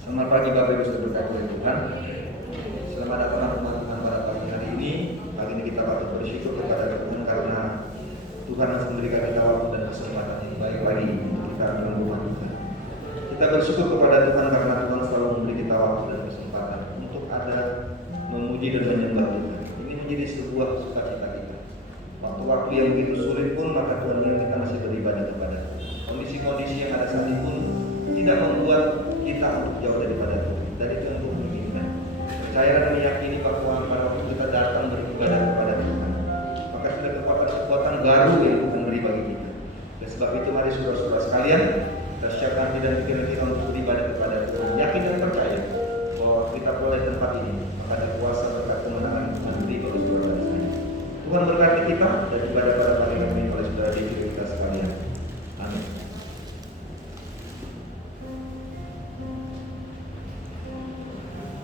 Selamat pagi Bapak Ibu Saudara oleh Tuhan. Selamat datang teman-teman pada pagi hari ini. Pagi ini kita patut bersyukur kepada Tuhan karena Tuhan masih memberikan kita waktu dan kesempatan yang baik lagi untuk kita dalam rumah Tuhan. Kita bersyukur kepada Tuhan karena Tuhan selalu memberi kita waktu dan kesempatan untuk ada memuji dan menyembah Tuhan. Ini menjadi sebuah sukacita kita. Waktu-waktu yang begitu sulit pun maka Tuhan ingin kita masih beribadah kepada Tuhan. Kondisi-kondisi yang ada saat ini pun tidak membuat kita untuk jauh daripada Tuhan. Dan itu yang Tuhan inginkan. Percaya dan meyakini bahwa pada waktu kita datang beribadah kepada Tuhan, maka sudah kekuatan baru yang Tuhan beri bagi kita. Dan sebab itu mari saudara-saudara sekalian, kita siapkan hati dan pikiran kita untuk beribadah kepada Tuhan. Yakin dan percaya bahwa kita boleh tempat ini, maka ada kuasa berkat kemenangan Tuhan beri bagi saudara sekalian. Tuhan berkati kita dan ibadah pada pagi ini oleh saudara di kita sekalian. Amin.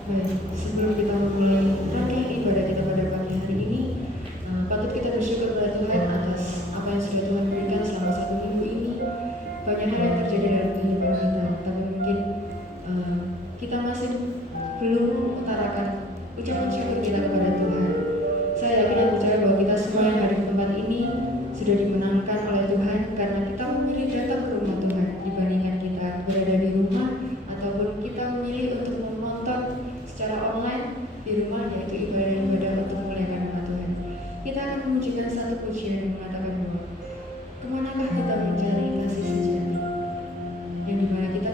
Baik, sebelum kita memulai rangkaian ibadah kita pada pagi hari ini, patut kita bersyukur kepada Tuhan atas apa yang sudah Tuhan berikan selama 1 minggu ini. Banyak hal yang terjadi dalam kehidupan kita, tapi mungkin kita masih belum mengutarakan ucapan syukur kita kepada Tuhan. Saya yakin dan percaya bahwa kita semua yang hadir di tempat ini sudah dimenangkan oleh Tuhan karena kita memilih datang ke rumah Tuhan dibandingkan kita berada di rumah ataupun kita memilih untuk menonton secara online di rumah, yaitu ibadah-ibadah untuk memuliakan nama Tuhan. Kita akan memujikan satu pujian yang mengatakan bahwa kemanakah kita mencari kasih sejati, yang dimana kita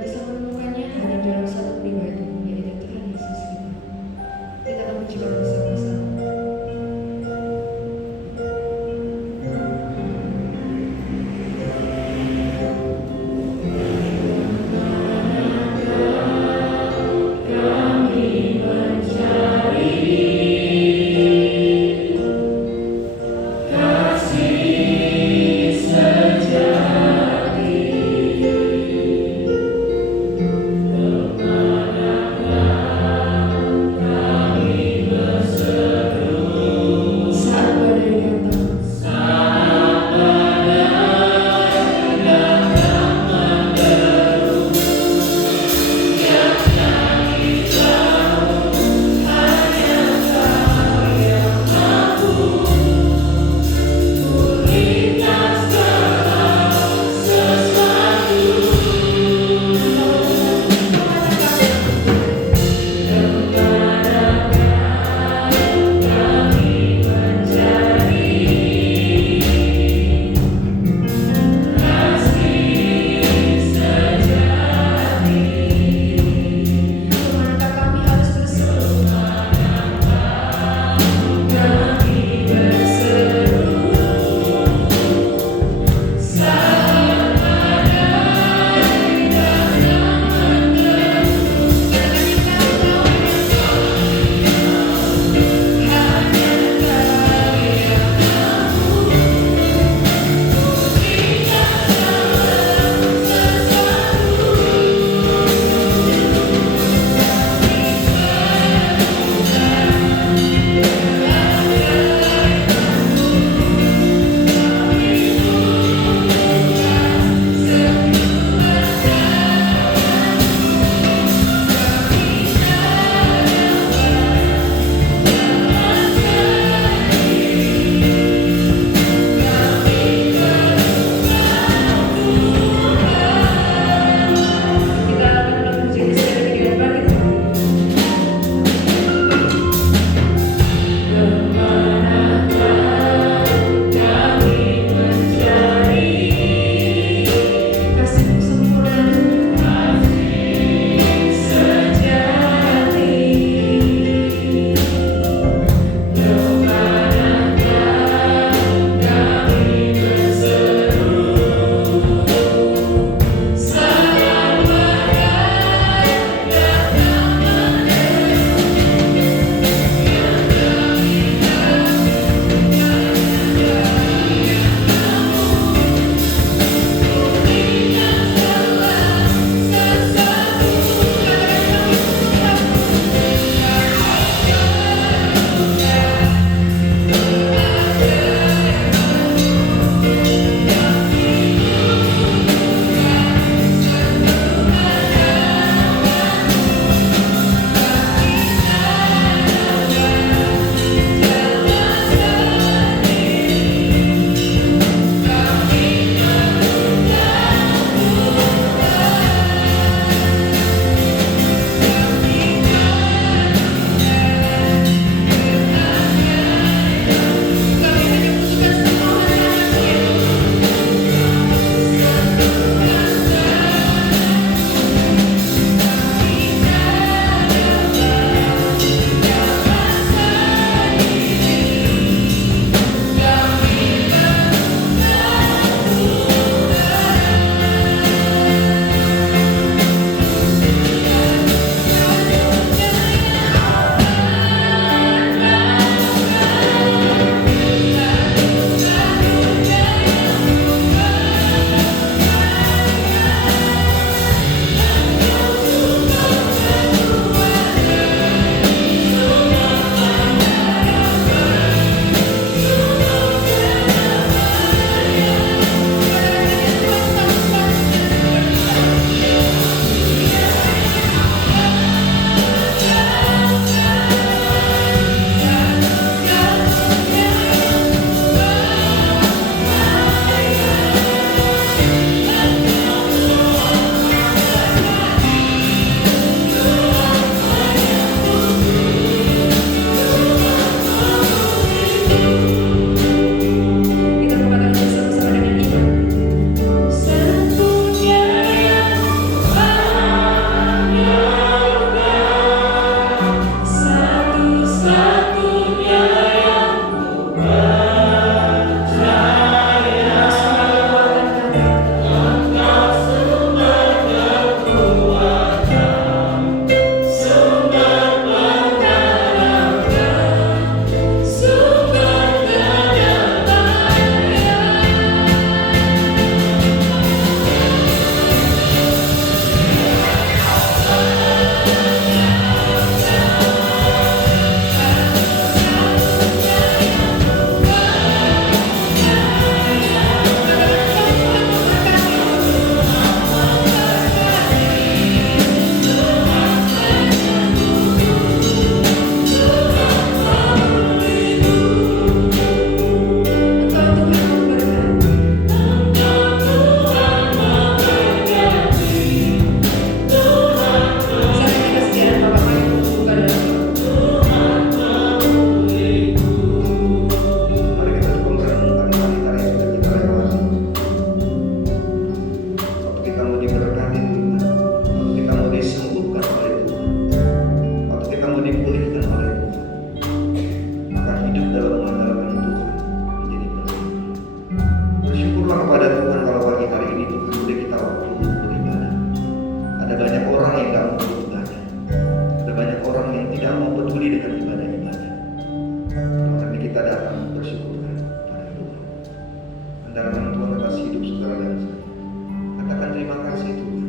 orang yang gak mau beribadah. Ada banyak orang yang tidak mau peduli dengan ibadah-ibadah. Karena ini kita datang bersyukur pada Tuhan. Andalkan Tuhan atas hidup saudara dan saya. Katakan terima kasih Tuhan.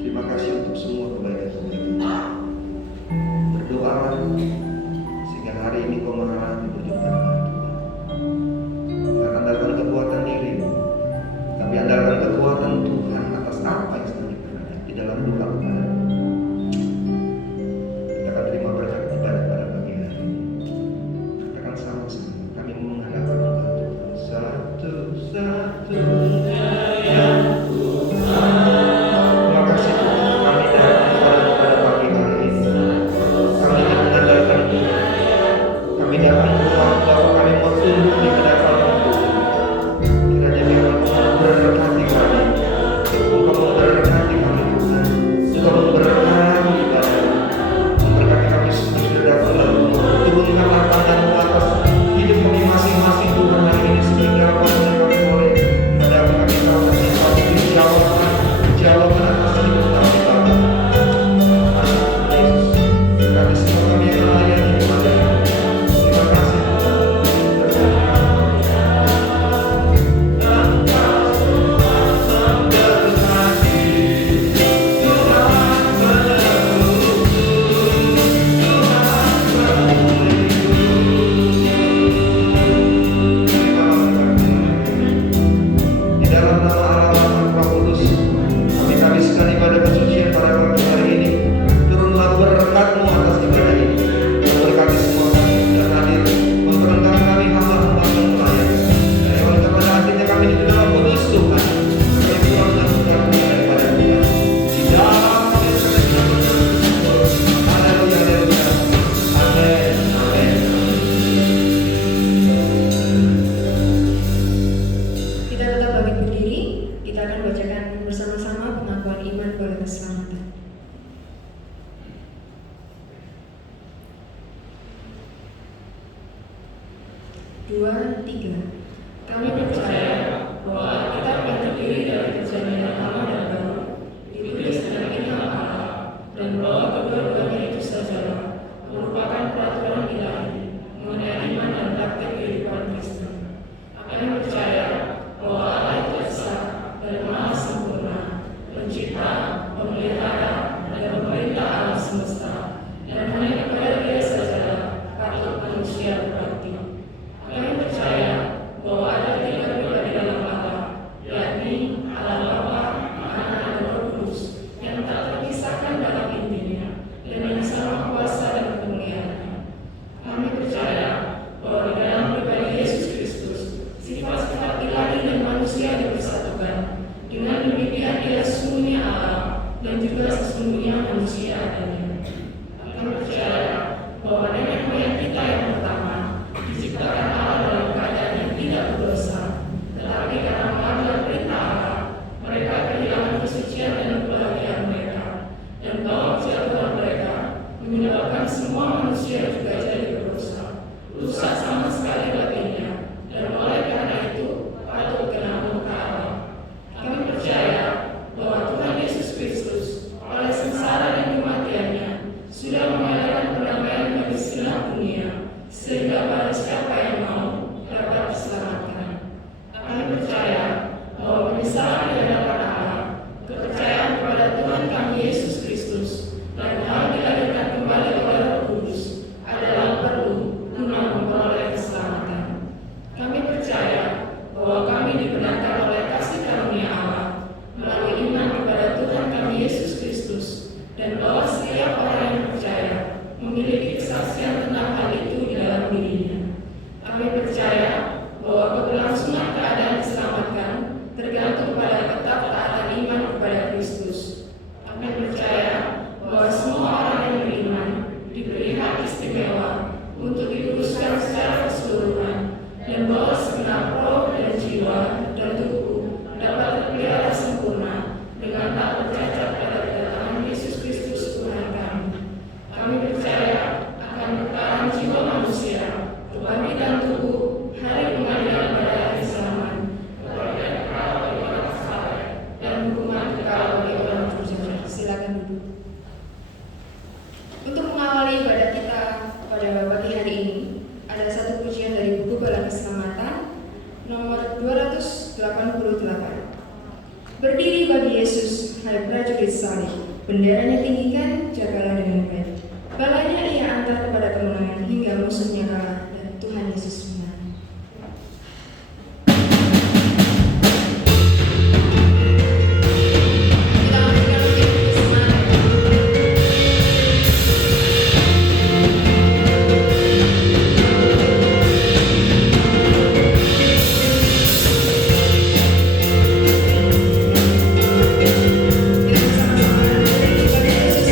Terima kasih untuk semua kebaikan-kebaikan. Berdoalah sehingga hari ini kau mengalami perjumpaan dengan Tuhan. Bukan andalkan kekuatan dirimu, tapi andalkan kekuatan Tuhan atas apa yang sedang dikerjakan di dalam doa kepada. Kita akan terima berkat ibadah pada pagi hari ini. Katakan sama-sama, kami mengandalkan Tuhan. Satu-satunya yang terima kasih Tuhan, kami datang pada pagi hari ini. Kami ingin mengandalkan Tuhan. Kami datang Tuhan bahwa kami mau tunduk di hadapan Tuhan. Kiranya biarlah Tuhan memberkati kami. Engkau memberkati kami Tuhan. Engkau memberkati ibadah kami. Memberkati kami semua sudah datang lalu. Turunkanlah tangan-Mu atas hidup kami masing-masing Tuhan hari ini sehingga apa yang kami boleh menghadapi kami tahu dan kami jawaban atas hidup kami Bapa. Yesus, berkati semua kami yang melayani kepada Kami. Terima kasih Tuhan. Berkati di dalam nama Allah Bapa Roh Kudus, kami habiskan ibadah kesucian pada pagi hari ini. Turunlah berkat-Mu atas ibadah ini. Memberkati semua kami yang hadir, memperlengkapi kami hamba-Hamba yang melayani. Dan oleh karena hatinya kami di dalam kudus Tuhan, kami pulang dan mengakui daripada Tuhan. Di dalam kami bersyukur. Haleluya, haleluya. Amin, amin. Kita tetap bangkit berdiri. Kita akan bacakan bersama-sama pengakuan iman pada keselamatan. Dua, tiga. Kami percaya bahwa Alkitab yang terdiri dari perjanjian lama dan baru ditulis dengan ilham Allah, dan bahwa kedua-duanya itu sajalah merupakan peraturan ilahi mengenai iman dan praktik kehidupan Kristen. Kami percaya bahwa Allah itu esa dan maha sempurna, pencipta, pemelihara, dan pemerintah alam semesta, dan hanya kepada Dia sajalah patut manusia berbakti. Kami percaya bahwa ada tiga pribadi dalam Allah, yakni Allah Bapa, Anak, dan Roh Kudus, yang tak terpisahkan dalam intinya, dan yang sama kuasa dan kemuliaannya. Kami percaya bahwa di dalam pribadi Yesus Kristus, sifat-sifat ilahi dan manusia dipersatukan. Dengan demikian Ia sesungguhnya Allah dan juga sesungguhnya manusia adanya. Kami percaya bahwa nenek moyang kita yang pertama diciptakan Allah dalam keadaan yang tidak berdosa, tetapi karena melanggar perintah Allah, mereka kehilangan kesucian dan kebahagiaan mereka, dan bahwa kejatuhan mereka menyebabkan semua manusia juga jadi berdosa, rusak sama sekali batinnya, dan oleh karena itu patut kena murka Allah. Kami percaya bahwa Tuhan Yesus Kristus oleh sengsara dan kematiannya sudah mengadakan perdamaian bagi segenap dunia, sehingga pada siapa yang mau silakan duduk. Untuk mengawali ibadah kita pada pagi hari ini, ada satu pujian dari buku Bala Keselamatan nomor 288. Berdiri bagi Yesus, hai prajurit salib, benderanya tinggikan, jagalah dengan baik. Balanya ia antar kepada kemenangan hingga musuhnya kalah dan Tuhan Yesus menang. Kita memberikan semangat. Kita bersama-sama berdiri bagi Yesus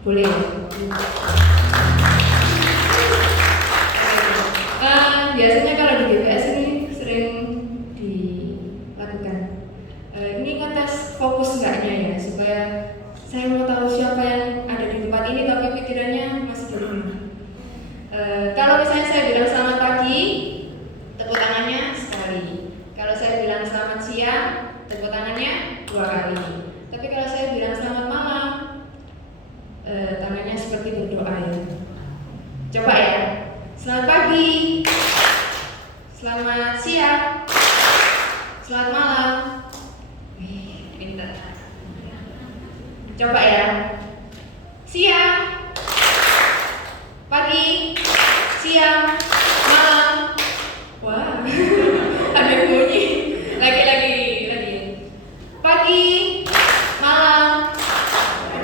Boleh. Biasanya kalau di GPS ini sering dilakukan. Ini ngetes fokus enggaknya ya, supaya saya mau tahu siapa yang ada di tempat ini tapi pikirannya masih di rumah. Kalau misalnya saya bilang selamat pagi, tepuk tangannya sekali. Kalau saya bilang selamat siang, tepuk tangannya 2 kali. Tapi kalau saya bilang selamat malam, tangannya seperti berdoa ya. Coba ya. Selamat pagi. Selamat siang. Selamat malam. Pintar. Coba ya. Siang. Pagi. Siang. Malam. Wah. Ada yang bunyi. Lagi. Pagi. Malam.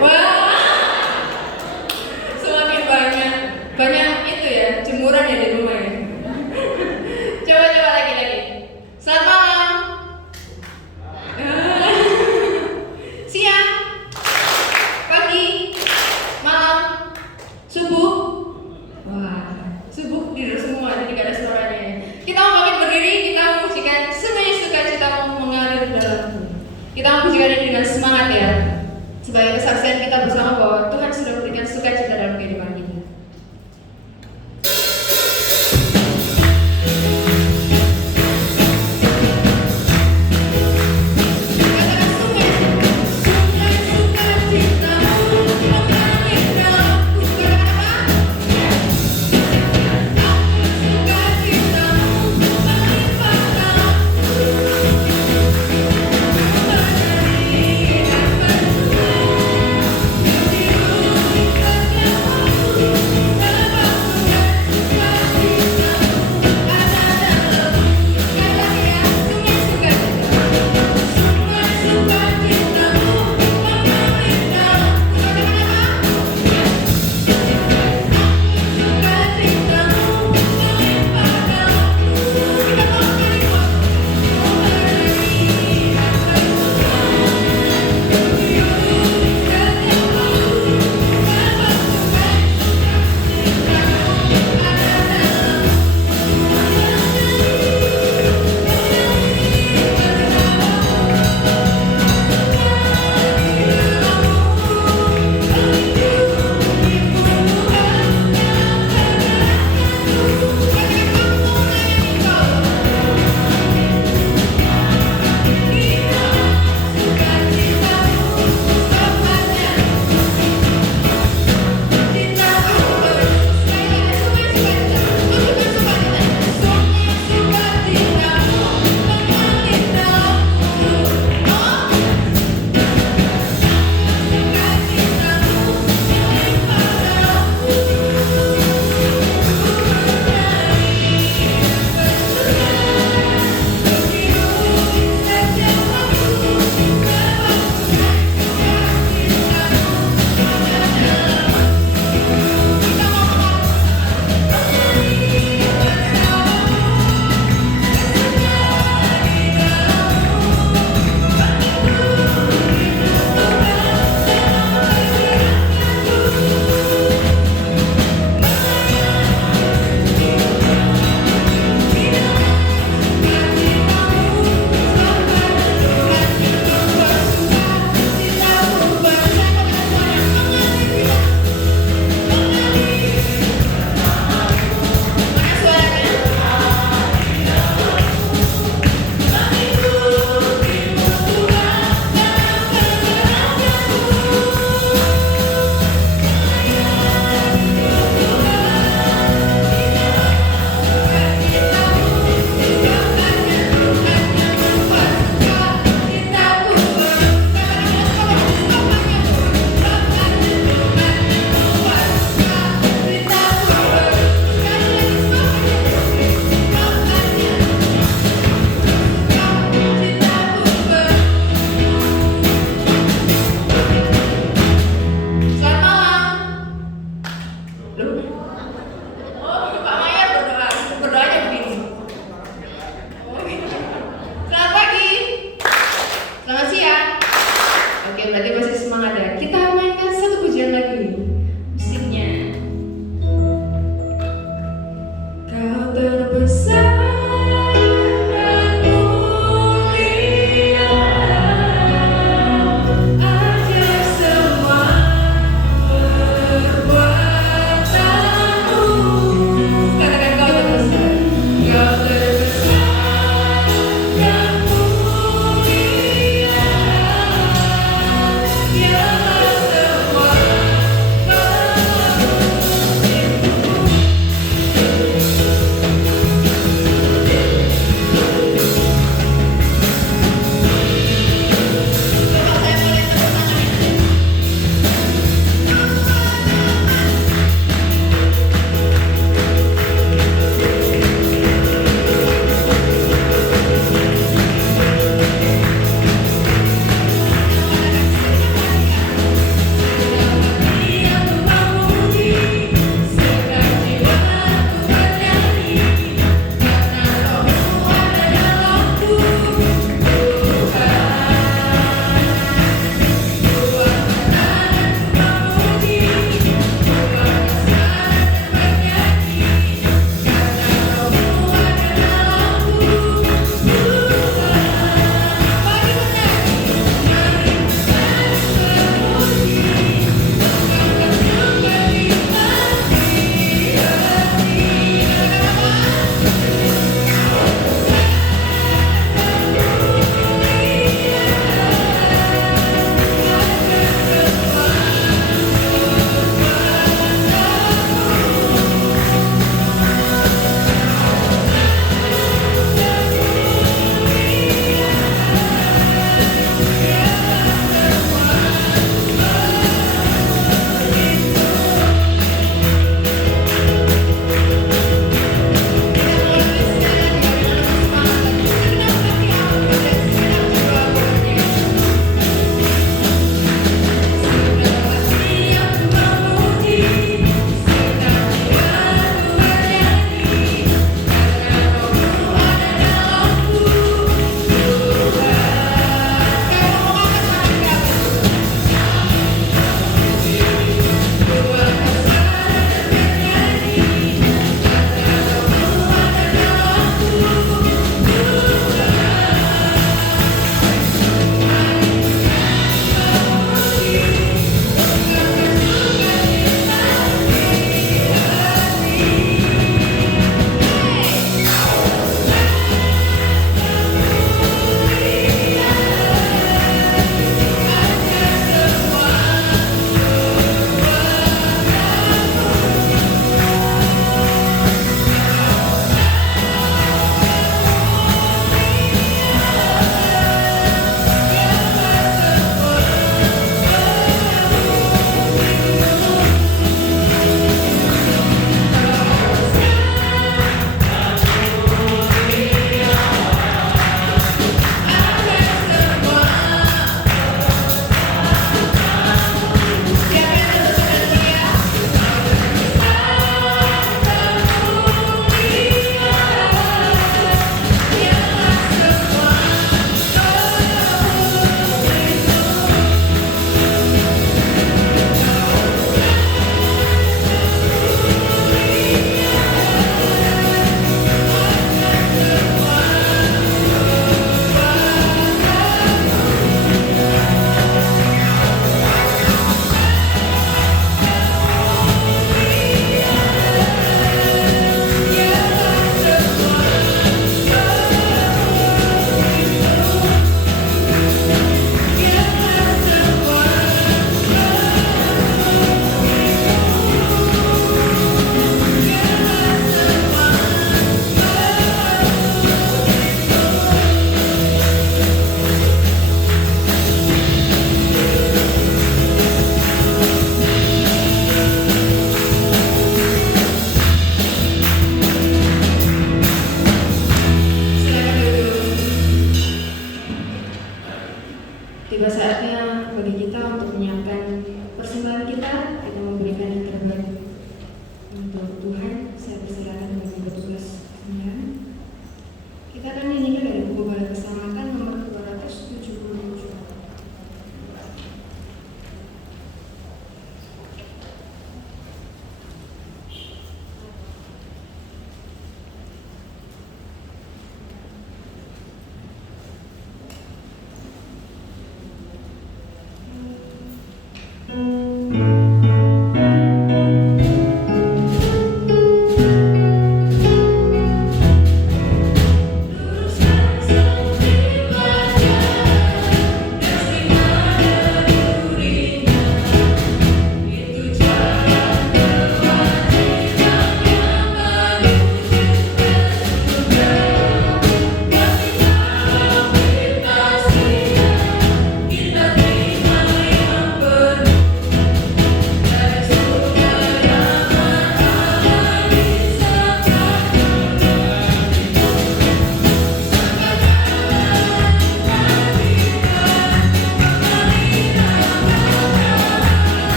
Wah. Banyak itu ya, jemuran ya di rumah ya. Coba lagi. Selamat malam. Siang. Pagi. Malam. Subuh. Wah, subuh tidur semua, jadi gak ada suaranya. Kita mau makin berdiri, kita memujikan semuanya sukacita mengalir dalam. Kita memujikan ini dengan semangat ya. Sebagai kesaksian kita bersama bahwa Tuhan sudah berikan sukacita dalam kehidupan kita. Kita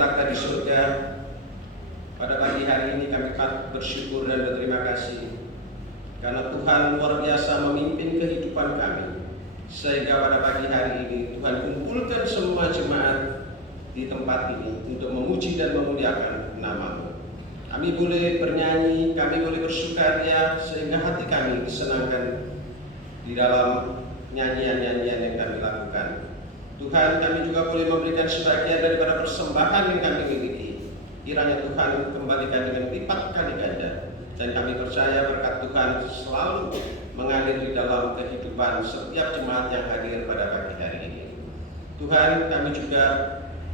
bertakhta di surga, pada pagi hari ini kami bersyukur dan berterima kasih karena Tuhan luar biasa memimpin kehidupan kami, sehingga pada pagi hari ini Tuhan kumpulkan semua jemaat di tempat ini untuk memuji dan memuliakan nama-Mu. Kami boleh bernyanyi, kami boleh bersukaria, sehingga hati kami disenangkan di dalam nyanyian-nyanyian yang kami lakukan. Tuhan, kami juga boleh memberikan sebagian daripada persembahan yang kami miliki. Kiranya Tuhan kembalikan dengan lipat kali ganda, dan kami percaya berkat Tuhan selalu mengalir di dalam kehidupan setiap jemaat yang hadir pada pagi hari ini. Tuhan, kami juga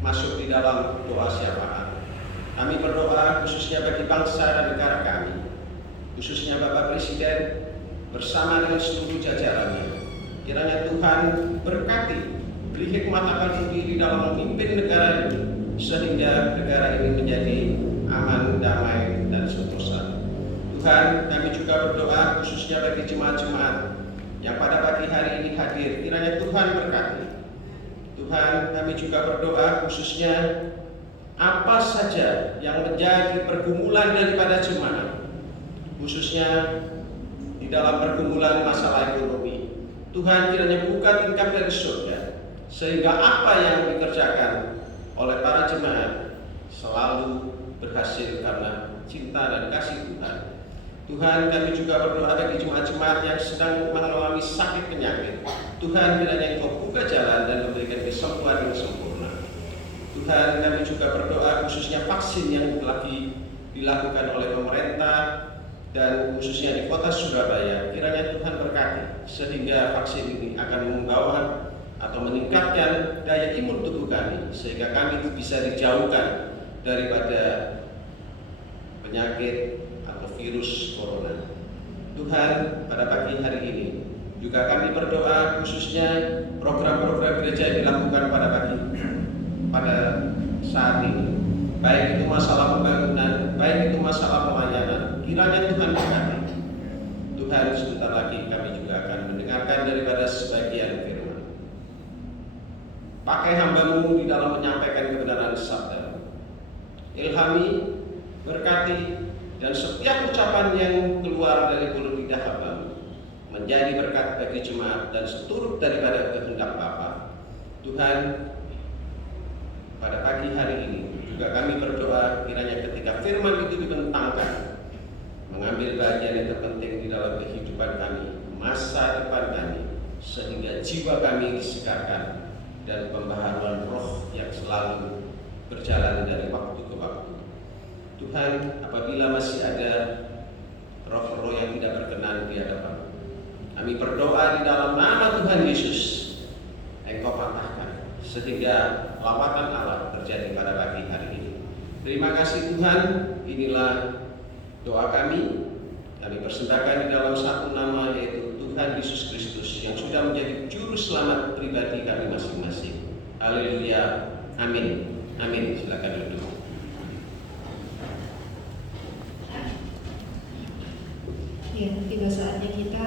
masuk di dalam doa syafaat. Kami berdoa khususnya bagi bangsa dan negara kami, khususnya Bapak Presiden bersama dengan seluruh jajarannya. Kiranya Tuhan berkati, beri hikmat akal budi di dalam memimpin negara ini, sehingga negara ini menjadi aman, damai, dan sentosa. Tuhan, kami juga berdoa khususnya bagi jemaat-jemaat yang pada pagi hari ini hadir. Kiranya Tuhan berkati. Tuhan, kami juga berdoa khususnya apa saja yang menjadi pergumulan daripada jemaat, khususnya di dalam pergumulan masalah ekonomi. Tuhan, kiranya buka tingkap dari surga, sehingga apa yang dikerjakan oleh para jemaat selalu berhasil karena cinta dan kasih Tuhan. Tuhan, kami juga berdoa bagi jemaat-jemaat yang sedang mengalami sakit penyakit. Tuhan, kiranya Engkau buka jalan dan memberikan kesembuhan yang sempurna. Tuhan, kami juga berdoa khususnya vaksin yang lagi dilakukan oleh pemerintah dan khususnya di kota Surabaya. Kiranya Tuhan berkati, sehingga vaksin ini akan membawa atau meningkatkan daya imun tubuh kami, sehingga kami bisa dijauhkan daripada penyakit atau virus corona. Tuhan, pada pagi hari ini juga kami berdoa khususnya program-program gereja yang dilakukan pada saat ini, baik itu masalah pembangunan, baik itu masalah pelayanan. Kiranya Tuhan berkati. Tuhan, sebentar lagi kami juga akan mendengarkan daripada sebagian firman. Pakai hamba-Mu di dalam menyampaikan kebenaran sabda. Ilhami, berkati, dan setiap ucapan yang keluar dari mulut lidah hamba-Mu menjadi berkat bagi jemaat dan seturut daripada kehendak Bapa. Tuhan, pada pagi hari ini juga kami berdoa kiranya ketika firman itu dibentangkan, mengambil bagian yang terpenting di dalam kehidupan kami, masa depan kami, sehingga jiwa kami disegarkan dan pembaharuan roh yang selalu berjalan dari waktu ke waktu. Tuhan, apabila masih ada roh-roh yang tidak berkenan di hadapan, kami berdoa di dalam nama Tuhan Yesus, Engkau patahkan, sehingga lawatan Allah terjadi pada pagi hari ini. Terima kasih Tuhan, inilah doa kami. Kami persembahkan di dalam satu nama, yaitu Tuhan Yesus Kristus, yang sudah menjadi juru selamat pribadi kami masing-masing. Haleluya, amin. Amin. Silakan duduk. Ya, tiba saatnya kita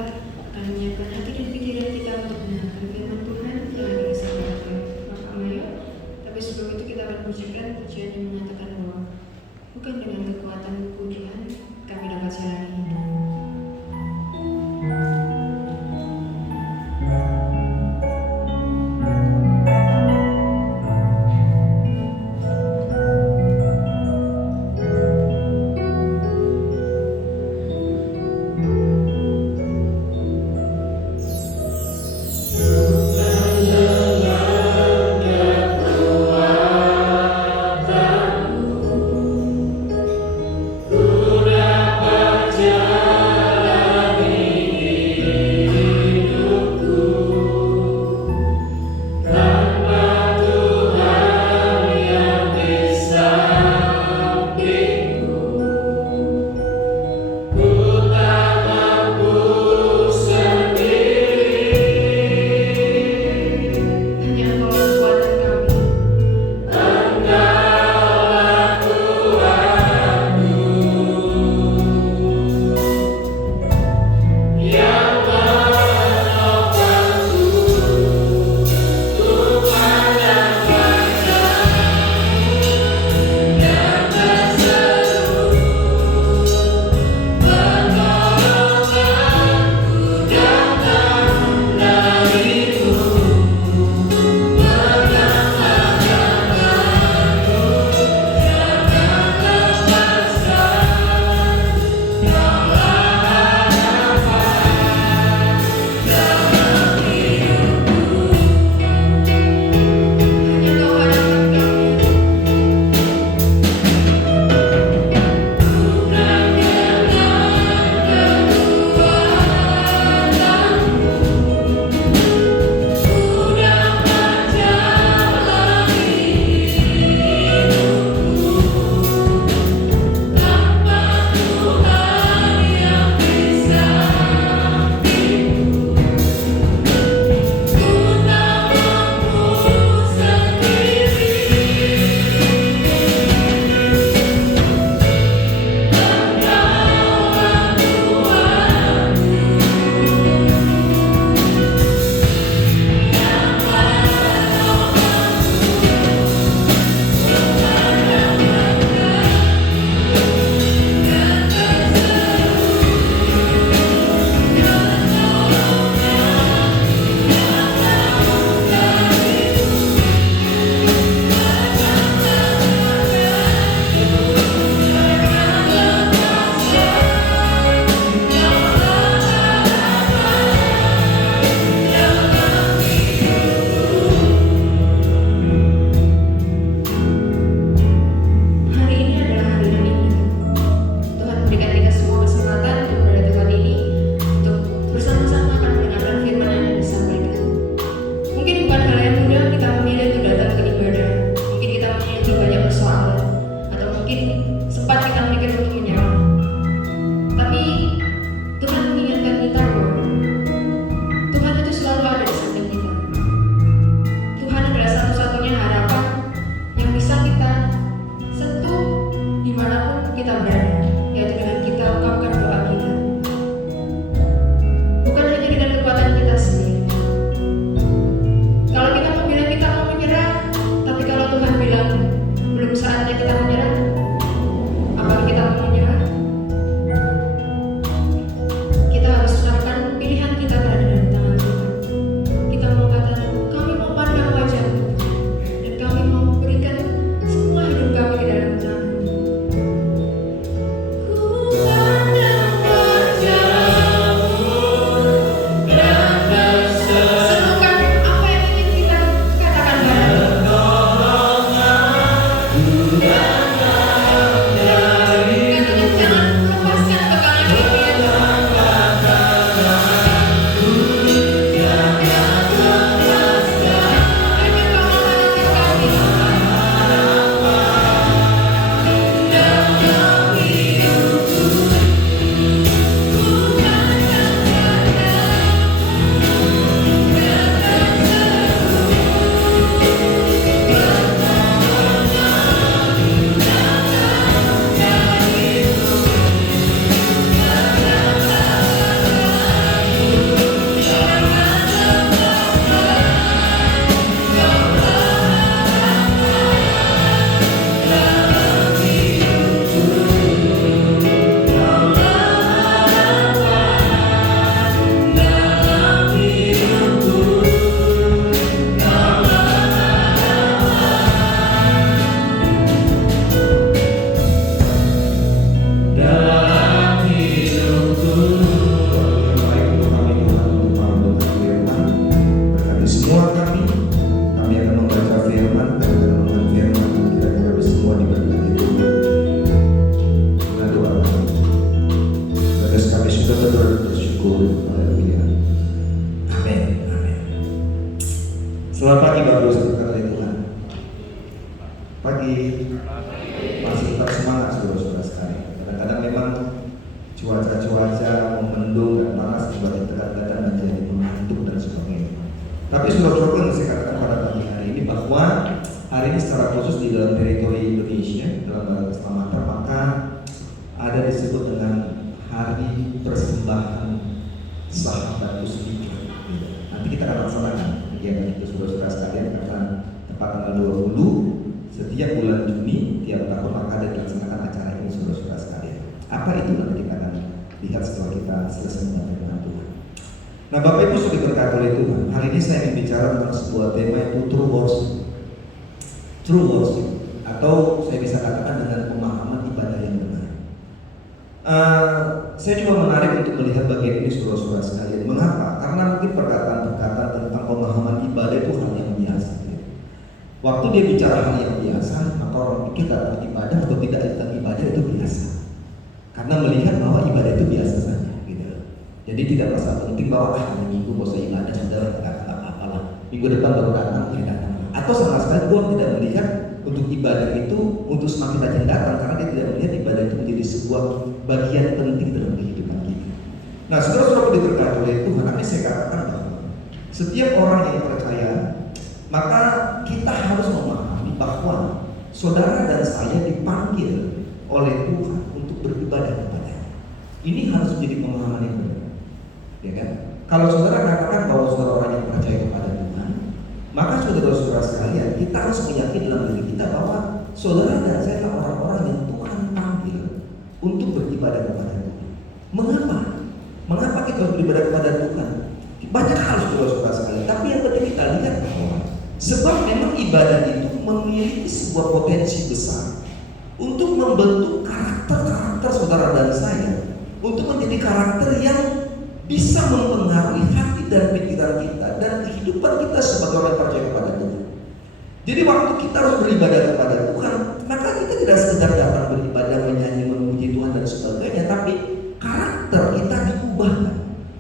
akan menyiapkan hati dan pikiran kita untuk mendengarkan firman Tuhan yang akan disampaikan Bapak Mayo. Tapi sebelum itu kita akan pujikan pujian yang menyatakan bahwa bukan dengan kekuatan pujian kami dapat jalani hidup. Ku Selamat pagi Bapak Ibu saudara Tuhan. Pagi. Masih tetap semangat saudara-saudara sekalian. Kadang-kadang memang cuaca mendung dan panas membuat kita kadang-kadang menjadi mengantuk dan sebagainya. Tapi saudara-saudara yang saya katakan pada pagi hari ini bahwa hari ini secara khusus di dalam teritori Indonesia dalam Barat Keselamatan maka ada disebut dengan hari persembahan sahabat Muslim. Nanti kita akan laksanakan kegiatan itu saudara-saudara sekalian akan tepat tanggal 20 setiap bulan Juni tiap tahun maka ada dilaksanakan acara ini saudara-saudara sekalian. Apa itu nanti kita akan lihat setelah kita selesai menyampaikan Tuhan. Nah Bapak Ibu sudah berkati oleh Tuhan. Hari ini saya ingin bicara tentang sebuah tema yaitu true worship. True worship atau saya bisa katakan dengan pemahaman ibadah yang benar. Saya coba menarik untuk melihat bagian ini saudara-saudara sekalian. Mengapa? Karena mungkin perkataan-perkataan tentang pemahaman ibadah itu hal yang biasa. Waktu dia bicara hal yang biasa, maka orang pikir datang ibadah atau tidak datang ibadah itu biasa. Karena melihat bahwa ibadah itu biasa saja, gitu. Jadi tidak merasa penting bahwa hari Minggu mau saya ibadah sudah tidak apa-apalah. Minggu depan baru datang, saya datang. Atau sama sekali gua tidak melihat untuk ibadah itu untuk semakin rajin datang karena dia tidak melihat ibadah itu menjadi sebuah bagian penting dalam kehidupan kita. Nah, saudara-saudara diberkati oleh Tuhan, ini saya katakan bahwa setiap orang yang percaya maka kita harus memahami bahwa saudara dan saya dipanggil oleh Tuhan untuk beribadah kepada-Nya. Ini harus menjadi pemahaman yang benar, ya kan? Kalau saudara katakan bahwa saudara orang yang percaya kepada Tuhan, maka saudara-saudara sekalian kita harus meyakini dalam diri kita bahwa saudara dan saya adalah orang-orang yang Tuhan panggil untuk beribadah kepada Tuhan. Mengapa kita harus beribadah kepada Tuhan? Banyak hal saudara-saudara sekalian, tapi yang penting kita lihat bahwa sebab memang ibadah itu memiliki sebuah potensi besar untuk membentuk karakter saudara dan saya, untuk menjadi karakter yang bisa mempengaruhi hati dan pikiran kita dan kehidupan kita sebagai orang yang percaya kepada Tuhan. Jadi waktu kita harus beribadah kepada Tuhan, maka kita tidak sekedar datang beribadah, menyanyi, memuji Tuhan dan sebagainya, tapi karakter kita diubahkan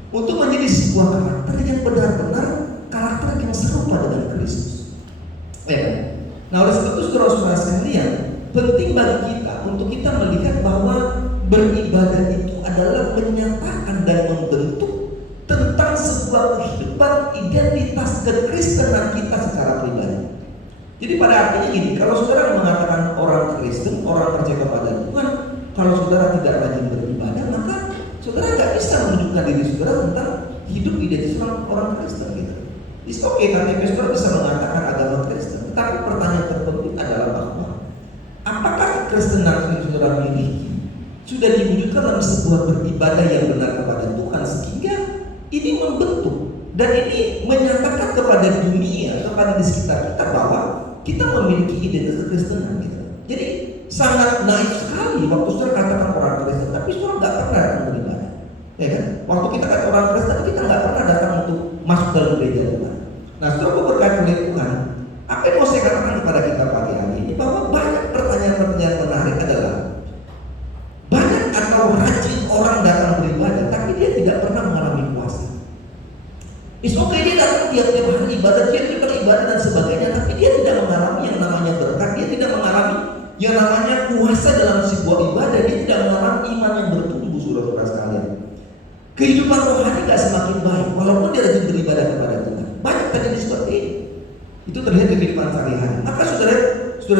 untuk menjadi sebuah karakter yang benar-benar karakter yang serupa dengan Kristus. Ya. Nah, oleh sebab itu saudara-saudara sekalian, penting bagi kita untuk kita melihat bahwa beribadah itu adalah menyatakan dan membentuk tentang sebuah kehidupan identitas kekristenan kita secara pribadi. Jadi pada artinya gini, kalau saudara mengatakan orang Kristen, orang percaya kepada Tuhan, kalau saudara tidak rajin beribadah, maka saudara nggak bisa menunjukkan diri saudara tentang hidup identitas orang Kristen gitu. It's okay, KTP saudara bisa mengatakan agama Kristen, tapi pertanyaan terpenting adalah bahwa apakah kekristenan yang saudara miliki sudah diwujudkan dalam sebuah beribadah yang benar kepada Tuhan sehingga ini membentuk dan ini menyatakan kepada dunia, kepada di sekitar kita bahwa kita memiliki identitas kekristenan gitu. Jadi sangat naif sekali waktu saudara katakan orang Kristen, tapi saudara nggak pernah datang beribadah, ya kan? Waktu kita kata orang Kristen, kita nggak pernah datang untuk masuk dalam gereja Tuhan. Nah, saudara berkata oleh Tuhan, apa yang mau saya katakan kepada kita pagi hari ini bahwa banyak pertanyaan-pertanyaan menarik adalah banyak atau rajin orang datang beribadah, tapi dia tidak pernah mengalami kuasa. It's okay, dia datang tiap-tiap hari ibadah, dia beribadah dan sebagainya, tapi dia tidak mengalami yang namanya berkat, dia tidak mengalami yang namanya kuasa dalam sebuah ibadah, dia tidak mengalami iman yang bertumbuh, saudara-saudara sekalian. Kehidupan rohani tidak semakin baik, walaupun dia rajin beribadah kepada Tuhan. Banyak terjadi seperti ini. Itu terlihat di kehidupan sehari-hari. Maka saudara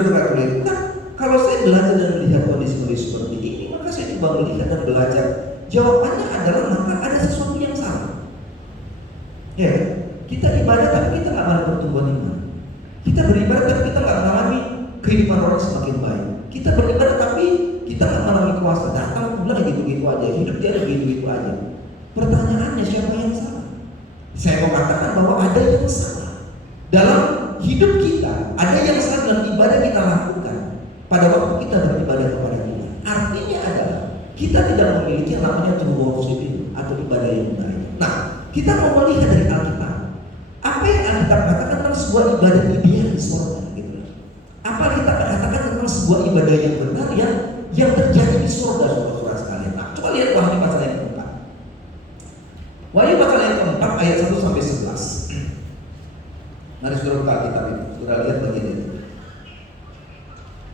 berkata oleh Tuhan, kalau saya belajar dan melihat kondisi-kondisi seperti ini, maka saya coba melihat dan belajar. Jawabannya adalah maka ada sesuatu yang salah. Ya, kita ibadah tapi kita nggak mengalami pertumbuhan iman. Kita beribadah tapi kita nggak mengalami kehidupan rohani semakin baik. Kita beribadah tapi kita nggak mengalami kuasa. Datang pulang gitu-gitu aja, hidup dia ada gitu-gitu aja. Pertanyaannya siapa yang salah? Saya mau katakan bahwa ada yang salah dalam hidup kita, ada yang salah dalam ibadah kita lakukan pada waktu kita beribadah kepada Tuhan. Artinya adalah kita tidak memiliki yang namanya true worship itu atau ibadah yang benar. Nah, kita mau melihat dari Alkitab apa yang Alkitab katakan tentang sebuah ibadah ideal di surga gitu. Apa kita katakan tentang sebuah ibadah yang benar yang terjadi di surga, saudara-saudara sekalian. Nah, coba lihat Wahyu pasal yang keempat. Wahyu pasal yang keempat ayat 1 sampai 11. Mari saudara buka Alkitab itu, saudara lihat bagian ini.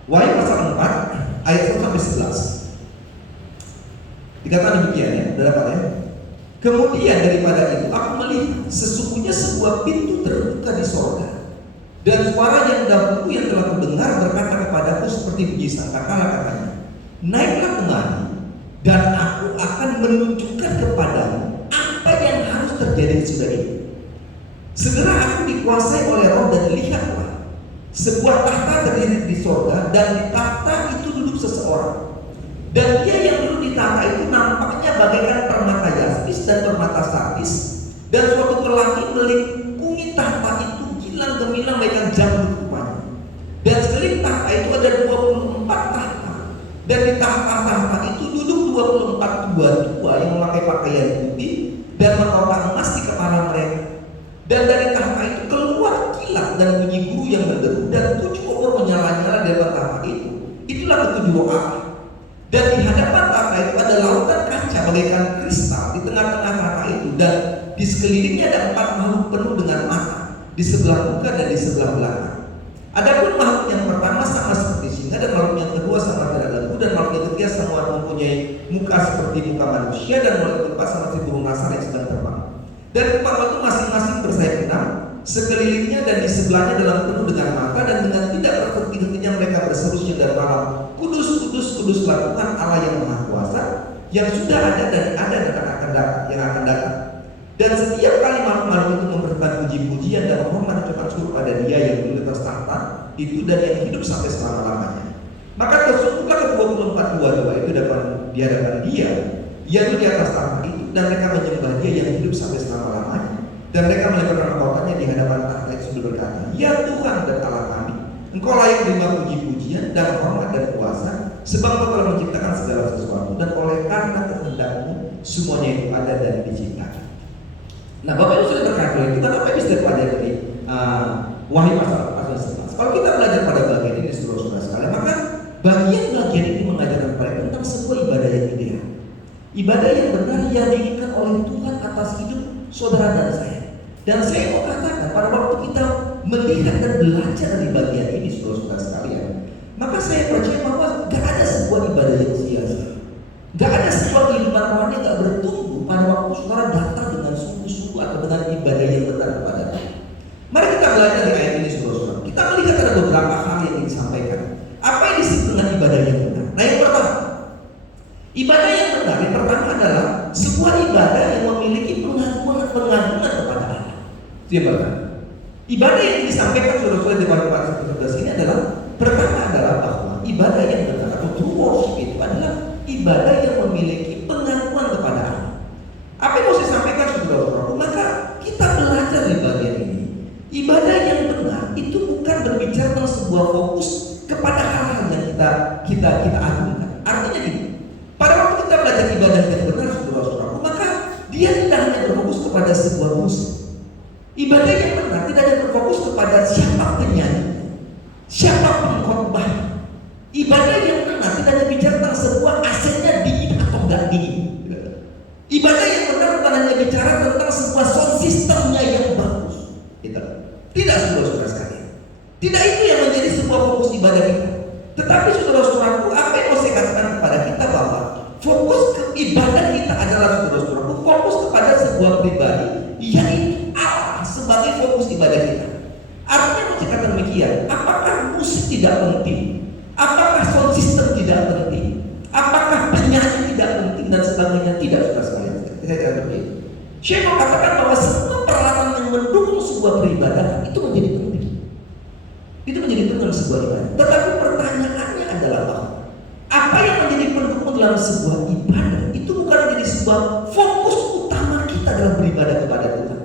Wahyu pasal 4 ayat 1 sampai 11. Dikatakan demikian ya, saudara Pak ya. Kemudian daripada itu aku melihat sesungguhnya sebuah pintu terbuka di sorga, dan suara yang dahulu yang telah kudengar berkata kepadaku seperti bunyi sangkakala, katanya, naiklah kemari dan aku akan menunjukkan kepadamu apa yang harus terjadi sesudah ini. Segera aku dikuasai oleh Roh dan lihatlah sebuah tahta terdiri di sorga, dan di tahta itu duduk seseorang. Dan dia yang duduk di tahta itu nampaknya bagaikan permata yaspis dan permata sardius, dan suatu pelangi meliputi tahta itu gilang gemilang bagaikan jamur rupanya. Dan sekeliling tahta itu ada 24 tahta, dan di tahta-tahta itu duduk 24 tua yang memakai pakaian putih dan mahkota emas di kepala mereka. Dan dari tahta itu keluar kilat dan bunyi guru yang berderu, dan 7 obor menyala-nyala di depan tahta itu. Itulah ketujuh roh Allah. Dan di hadapan tahta itu ada lautan kaca bagaikan kristal di tengah-tengah tahta itu, dan di sekelilingnya ada 4 makhluk penuh dengan mata di sebelah muka dan di sebelah belakang. Adapun makhluk yang pertama sama seperti singa, dan makhluk yang kedua sama tidak lembu, dan makhluk yang ketiga semua mempunyai muka seperti muka manusia, dan makhluk keempat sama seperti burung nasar yang sedang terbang. Dan empat itu masing-masing bersayap 6 sekelilingnya, dan di sebelahnya dalam penuh dengan mata, dan dengan tidak berhenti-hentinya mereka berseru siang dan malam, kudus, kudus, kuduslah Tuhan Allah yang Maha Kuasa, yang sudah ada dan akan datang. Dan setiap kali makhluk itu memberikan puji-pujian dan menghormat ucapan syukur pada Dia yang duduk atas tahta itu dan yang hidup sampai selama-lamanya. Maka tersebutlah ke-24 tua-tua itu di hadapan Dia yang di atas tahta itu, dan mereka menyembah Dia yang hidup sampai selama-lamanya. Dan mereka melebarkan mahkotanya di hadapan tahta itu sambil berkata, ya Tuhan dan Allah kami, Engkau layak terima puji-pujian dan hormat dan kuasa, sebab Engkau telah menciptakan segala sesuatu, dan oleh karena kehendak-Mu semuanya itu ada dan diciptakan. Nah, Bapak Ibu sudah berkata itu kan apa yang bisa dipelajari dari Wahyu pasal 11. Kalau kita belajar pada bagian ini, saudara-saudara sekalian, maka bagian-bagian ini mengajarkan kepada kita tentang sebuah ibadah yang ideal, ibadah yang benar yang diinginkan oleh Tuhan atas hidup saudara dan saya. Dan saya mau katakan, pada waktu kita melihat dan belajar dari bagian ini, saudara-saudara sekalian, maka saya percaya bahwa gak ada sebuah ibadah yang sia-sia, gak ada sebuah kehidupan rohani yang gak bertumbuh pada waktu saudara datang dengan sungguh-sungguh atau dengan ibadah yang benar kepada Tuhan. Mari kita belajar di ayat ini, saudara-saudara. Kita melihat ada beberapa hal yang disampaikan. Apa yang disebut dengan ibadah yang benar? Nah, yang pertama, ibadah yang benar yang pertama adalah sebuah ibadah yang memiliki pengagungan kepada Allah. Itu yang pertama. Ibadah yang disampaikan saudara-saudara di Wahyu pasal 11 ini adalah pertama adalah bahwa ibadah yang benar atau true worship itu adalah ibadah yang memiliki pengakuan kepada Allah. Apa yang mau saya sampaikan saudara-saudara? Maka kita belajar di bagian ini. Ibadah yang benar itu bukan berbicara tentang sebuah fokus kepada hal-hal yang kita agungkan. Artinya gini, pada waktu kita belajar ibadah yang benar saudara-saudara, maka dia tidak hanya berfokus kepada sebuah musik. Ibadah yang benar tidak hanya berfokus kepada siapa penyanyi, siapa pengkhotbah. Ibadah yang benar tidak hanya bicara tentang sebuah asetnya dingin atau enggak dingin. Ibadah yang benar bukan hanya bicara tentang sebuah sound systemnya yang bagus. Tidak, saudara-saudara sekalian. Tidak itu yang menjadi sebuah fokus ibadah kita. Tetapi saudara-saudaraku, apa yang mau saya katakan kepada kita bahwa fokus ke ibadah kita adalah saudara-saudaraku fokus kepada sebuah pribadi, yaitu Allah sebagai fokus ibadah kita. Artinya mau saya katakan demikian. Apakah musik tidak penting? Apakah sound system tidak penting? Apakah penyanyi tidak penting dan sebagainya? Tidak, saudara sekalian. Saya katakan begitu. Saya mau katakan bahwa semua peralatan yang mendukung sebuah peribadatan itu menjadi penting. Itu menjadi penting dalam sebuah ibadah. Tetapi pertanyaannya adalah bahwa apa yang menjadi pendukung dalam sebuah ibadah itu bukan menjadi sebuah fokus utama kita dalam beribadah kepada Tuhan.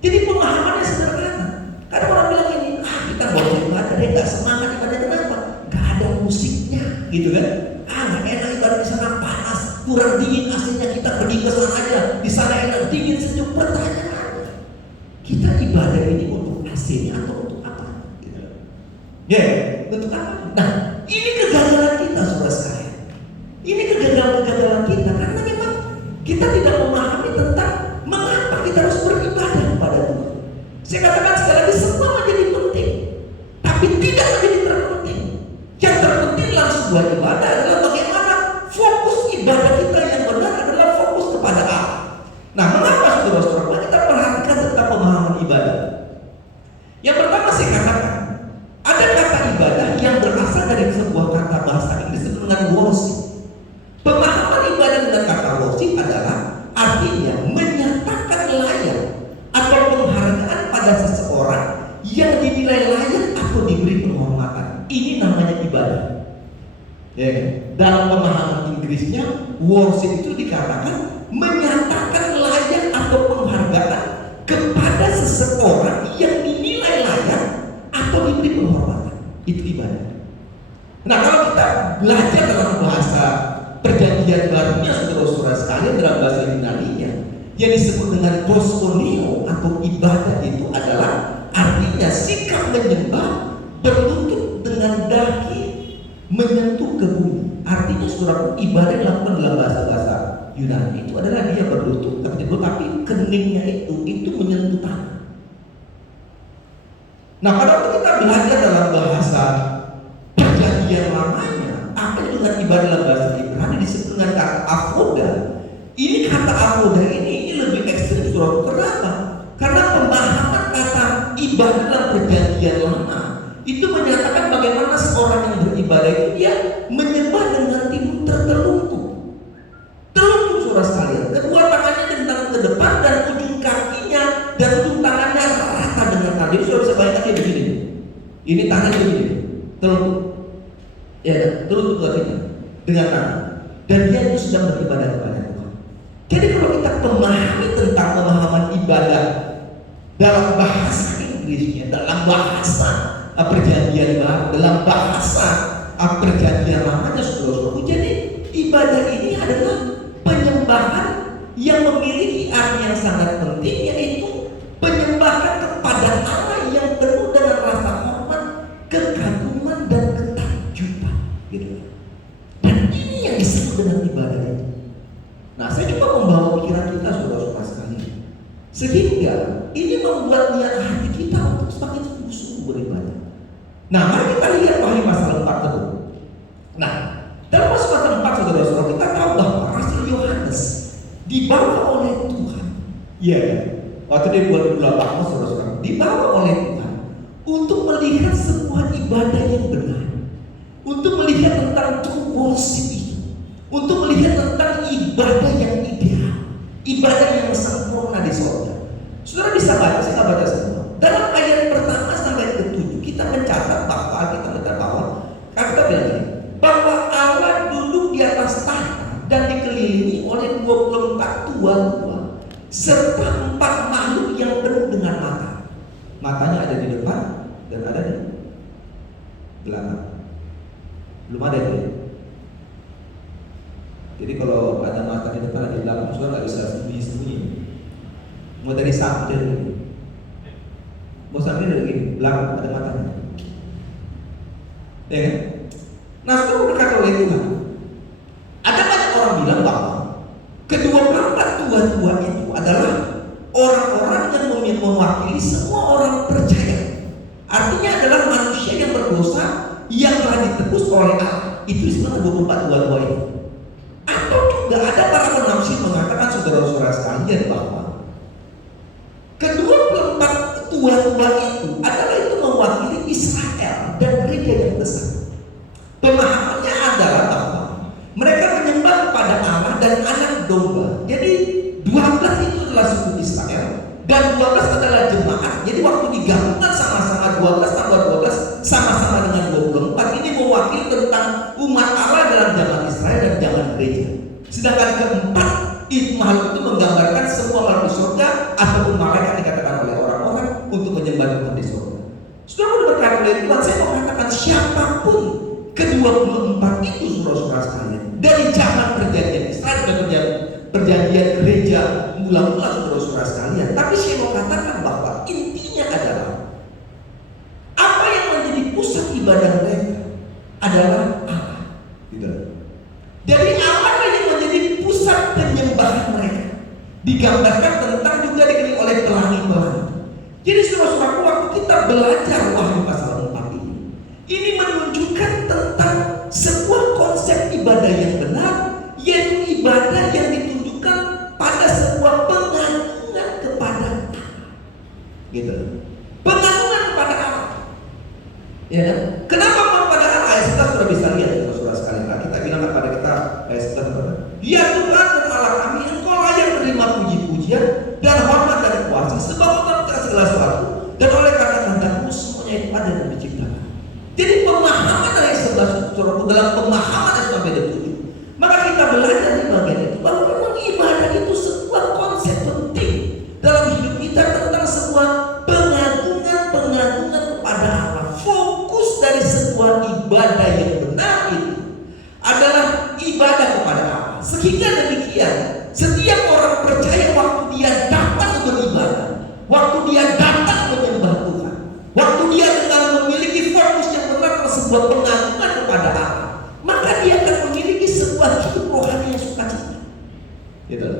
Jadi pemahamannya sederhana. Karena orang bilang ini, kita boleh ibadah, dia nggak semangat ibadah, kenapa? Gak ada musiknya, gitu kan? Nggak enak ibadah di sana, panas, kurang dingin aslinya, kita pergi ke sana aja, di sana enak, dingin, sejuk. Pertanyaannya, kita ibadah ini untuk AC-nya atau untuk apa? Gitu. Untuk apa? Nah, ini kegagalan kita, saudara sekalian. Ini kegagalan kita karena memang kita tidak memahami tentang mengapa kita harus beribadah kepada Tuhan. Saya katakan sekali lagi, semua kepada seseorang yang dinilai layak atau diberi penghormatan. Ini namanya ibadah. Ya, dalam pemahaman Inggrisnya, worship itu dikatakan menyatakan layak atau penghargaan kepada seseorang yang dinilai layak atau diberi penghormatan. Itu ibadah. Nah, kalau kita belajar dalam bahasa perjanjian barunya, saudara-saudara sekalian, dalam bahasa Yunani-nya yang disebut dengan proskuneo atau ibadah itu adalah artinya sikap menyembah berlutut dengan dahi menyentuh ke bumi. Artinya saudara, ibadah yang dilakukan dalam bahasa Yunani itu adalah dia berlutut tapi keningnya itu menyentuh tanah. Nah, pada waktu kita belajar dalam bahasa perjanjian lamanya, apa itu dengan ibadah dalam bahasa Ibrani disebut dengan kata avoda. Ini kata avoda ini lebih ekstrim, saudara. Kenapa? Karena pemahaman kata ibadah dalam perjanjian lama itu menyatakan bagaimana seorang yang beribadah itu dia menyembah dengan timun tertelungkup. Telungkup, saudara sekalian. Kedua tangannya dentang ke depan dan ujung kakinya dan ujung tangannya rata dengan tanah. Jadi saudara bisa bayangkan kayak begini. Ini tangannya begini, telungkup. Ya, telungkup kakinya dengan tangan. Dan dia itu sedang beribadah kepada Tuhan. Jadi kalau kita memahami tentang pemahaman ibadah dalam bahasa Inggrisnya, dalam bahasa perjanjian baru, dalam bahasa perjanjian lamanya, saudara-saudara, jadi ibadah ini adalah penyembahan yang memiliki arti yang sangat penting, yaitu penyembahan kepada Allah yang penuh dengan rasa hormat, kekaguman dan ketakjuban, gitu. Dan ini yang disebut dengan ibadah itu. Nah, saya coba membawa pikiran kita, saudara-saudara sekalian, sehingga ini membuat niat hati kita untuk semakin sungguh-sungguh beribadah. Nah, mari kita lihat Wahyu pasal 4 dulu. Nah, dalam pasal 4, saudara-saudara, kita tahu bahwa Rasul Yohanes dibawa oleh Tuhan. Iya kan? Waktu dia buat saudara-saudara, dibawa oleh Tuhan untuk melihat sebuah ibadah yang benar, untuk melihat tentang true worship itu, untuk melihat tentang ibadah yang ideal, ibadah yang sempurna di surga. Saudara bisa baca, saya baca semua. Dalam ayat pertama sampai ke-7 kita mencatat bahwa kita bilang ini, bahwa Allah duduk di atas tahta dan dikelilingi oleh 24 tua-tua serta 4 makhluk yang penuh dengan mata. Matanya ada di depan dan ada di belakang. Belum ada itu. Jadi kalau ada mata di depan, ada di belakang, saudara nggak bisa sembunyi-sembunyi. Mau dari samping dari ini, mau samping dari ini, belakang ada matanya. Ya kan? Nah, saudara berkata oleh Tuhan, ada banyak orang bilang bahwa kedua-dua tua-tua itu adalah orang-orang yang mewakili semua orang percaya. Artinya adalah manusia yang berdosa yang telah ditebus oleh Allah. Itu disebut 24 tua-tua itu. Atau juga ada para penafsir mengatakan, saudara-saudara sekalian, bahwa kedua-dua tua-tua itu adalah itu mewakili Israel dan gereja yang besar. Pemahamannya adalah bahwa mereka menyembah kepada Allah dan anak domba. Jadi 12 itu adalah suku Israel dan 12 adalah jemaat. Jadi waktu digabungkan sama-sama 12 tambah 12 sama-sama dengan 24, ini mewakili tentang umat Allah dalam zaman Israel dan zaman gereja. Sedangkan keempat itu makhluk itu menggambarkan semua makhluk surga ataupun malaikat dikatakan oleh orang-orang untuk menyembah Tuhan di surga. Saudara sudah berkata oleh Tuhan, saya mau katakan siapapun ke-24 itu, saudara-saudara sekalian, dari zaman perjanjian Israel dan perjanjian gereja mula-mula, saudara-saudara sekalian. Tapi saya mau katakan bahwa intinya adalah apa yang menjadi pusat ibadah mereka adalah Allah. Gitu. Jadi Allah yang menjadi pusat penyembahan mereka. Digambarkan tentang juga dikelilingi oleh pelangi-pelangi. Jadi saudara-saudara, waktu kita belajar Wahyu pasal 4 ini menunjukkan tentang sebuah konsep ibadah yang benar, yaitu ibadah yang ditunjukkan pada sebuah pengagungan kepada Allah. Gitu. Pengagungan kepada Allah. Ya kan? Kenapa kepada Allah? Ayat kita sudah bisa lihat, saudara sekalian. Nah, kita bilang kepada kita ayat kita kepada, ya Tuhan dan Allah kami, Engkau layak menerima puji-pujian dan hormat dan kuasa, sebab Engkau telah segala segala sesuatu, dan oleh karena kehendakmu semuanya itu ada dan diciptakan. Jadi pemahaman ayat 11 saudaraku, dalam pemahaman ayat sampai 7, maka kita belajar di bagian itu bahwa memang ibadah itu sebuah konsep penting dalam hidup kita, tentang sebuah pengagungan kepada Allah. Fokus dari sebuah ibadah yang benar itu adalah ibadah kepada Allah. Sehingga demikian, setiap orang percaya waktu dia datang beribadah, waktu dia datang menyembah Tuhan, waktu dia dengan memiliki fokus yang benar pada sebuah pengagungan kepada Allah, maka dia akan memiliki sebuah hidup rohani yang sukacita. Gitu.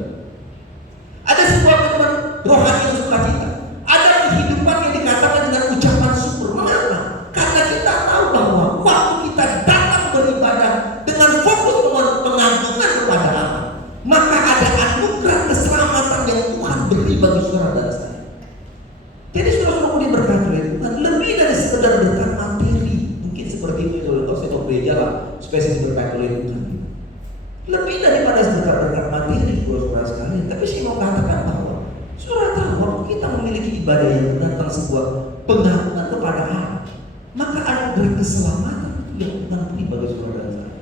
Ada sebuah kehidupan rohani yang sukacita. Ada kehidupan yang dikatakan dengan ucapan syukur. Mengapa? Karena kita tahu bahwa waktu kita datang beribadah dengan fokus pengagungan kepada Allah, maka ada anugerah keselamatan yang Tuhan beri bagi saudara dan saya. Jadi saudara-saudaraku diberkati oleh Tuhan, lebih dari sekedar berkat materi. Mungkin seperti itu kalau saya mau gereja lah, spesies berkat oleh Tuhan. Lebih daripada sekedar berkat materi, saudara sekalian. Tapi saya mau katakan bahwa saudara tahu, waktu kita memiliki ibadah yang benar tentang sebuah pengagungan kepada Allah, maka anugerah keselamatan yang Tuhan beri bagi saudara dan saya.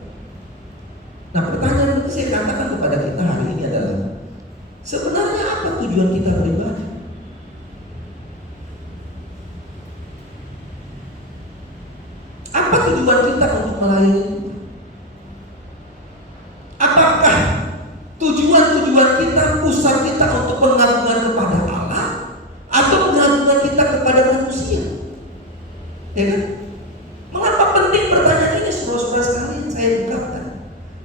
Nah, pertanyaan itu saya katakan kepada kita hari ini adalah, sebenarnya apa tujuan kita beribadah? Apa tujuan kita untuk melayani? Apakah tujuan kita, pusat kita untuk pengagungan kepada Allah, atau pengagungan kita kepada manusia? Ya kan? Mengapa penting pertanyaan ini, saudara-saudara sekalian? Saya ungkapkan.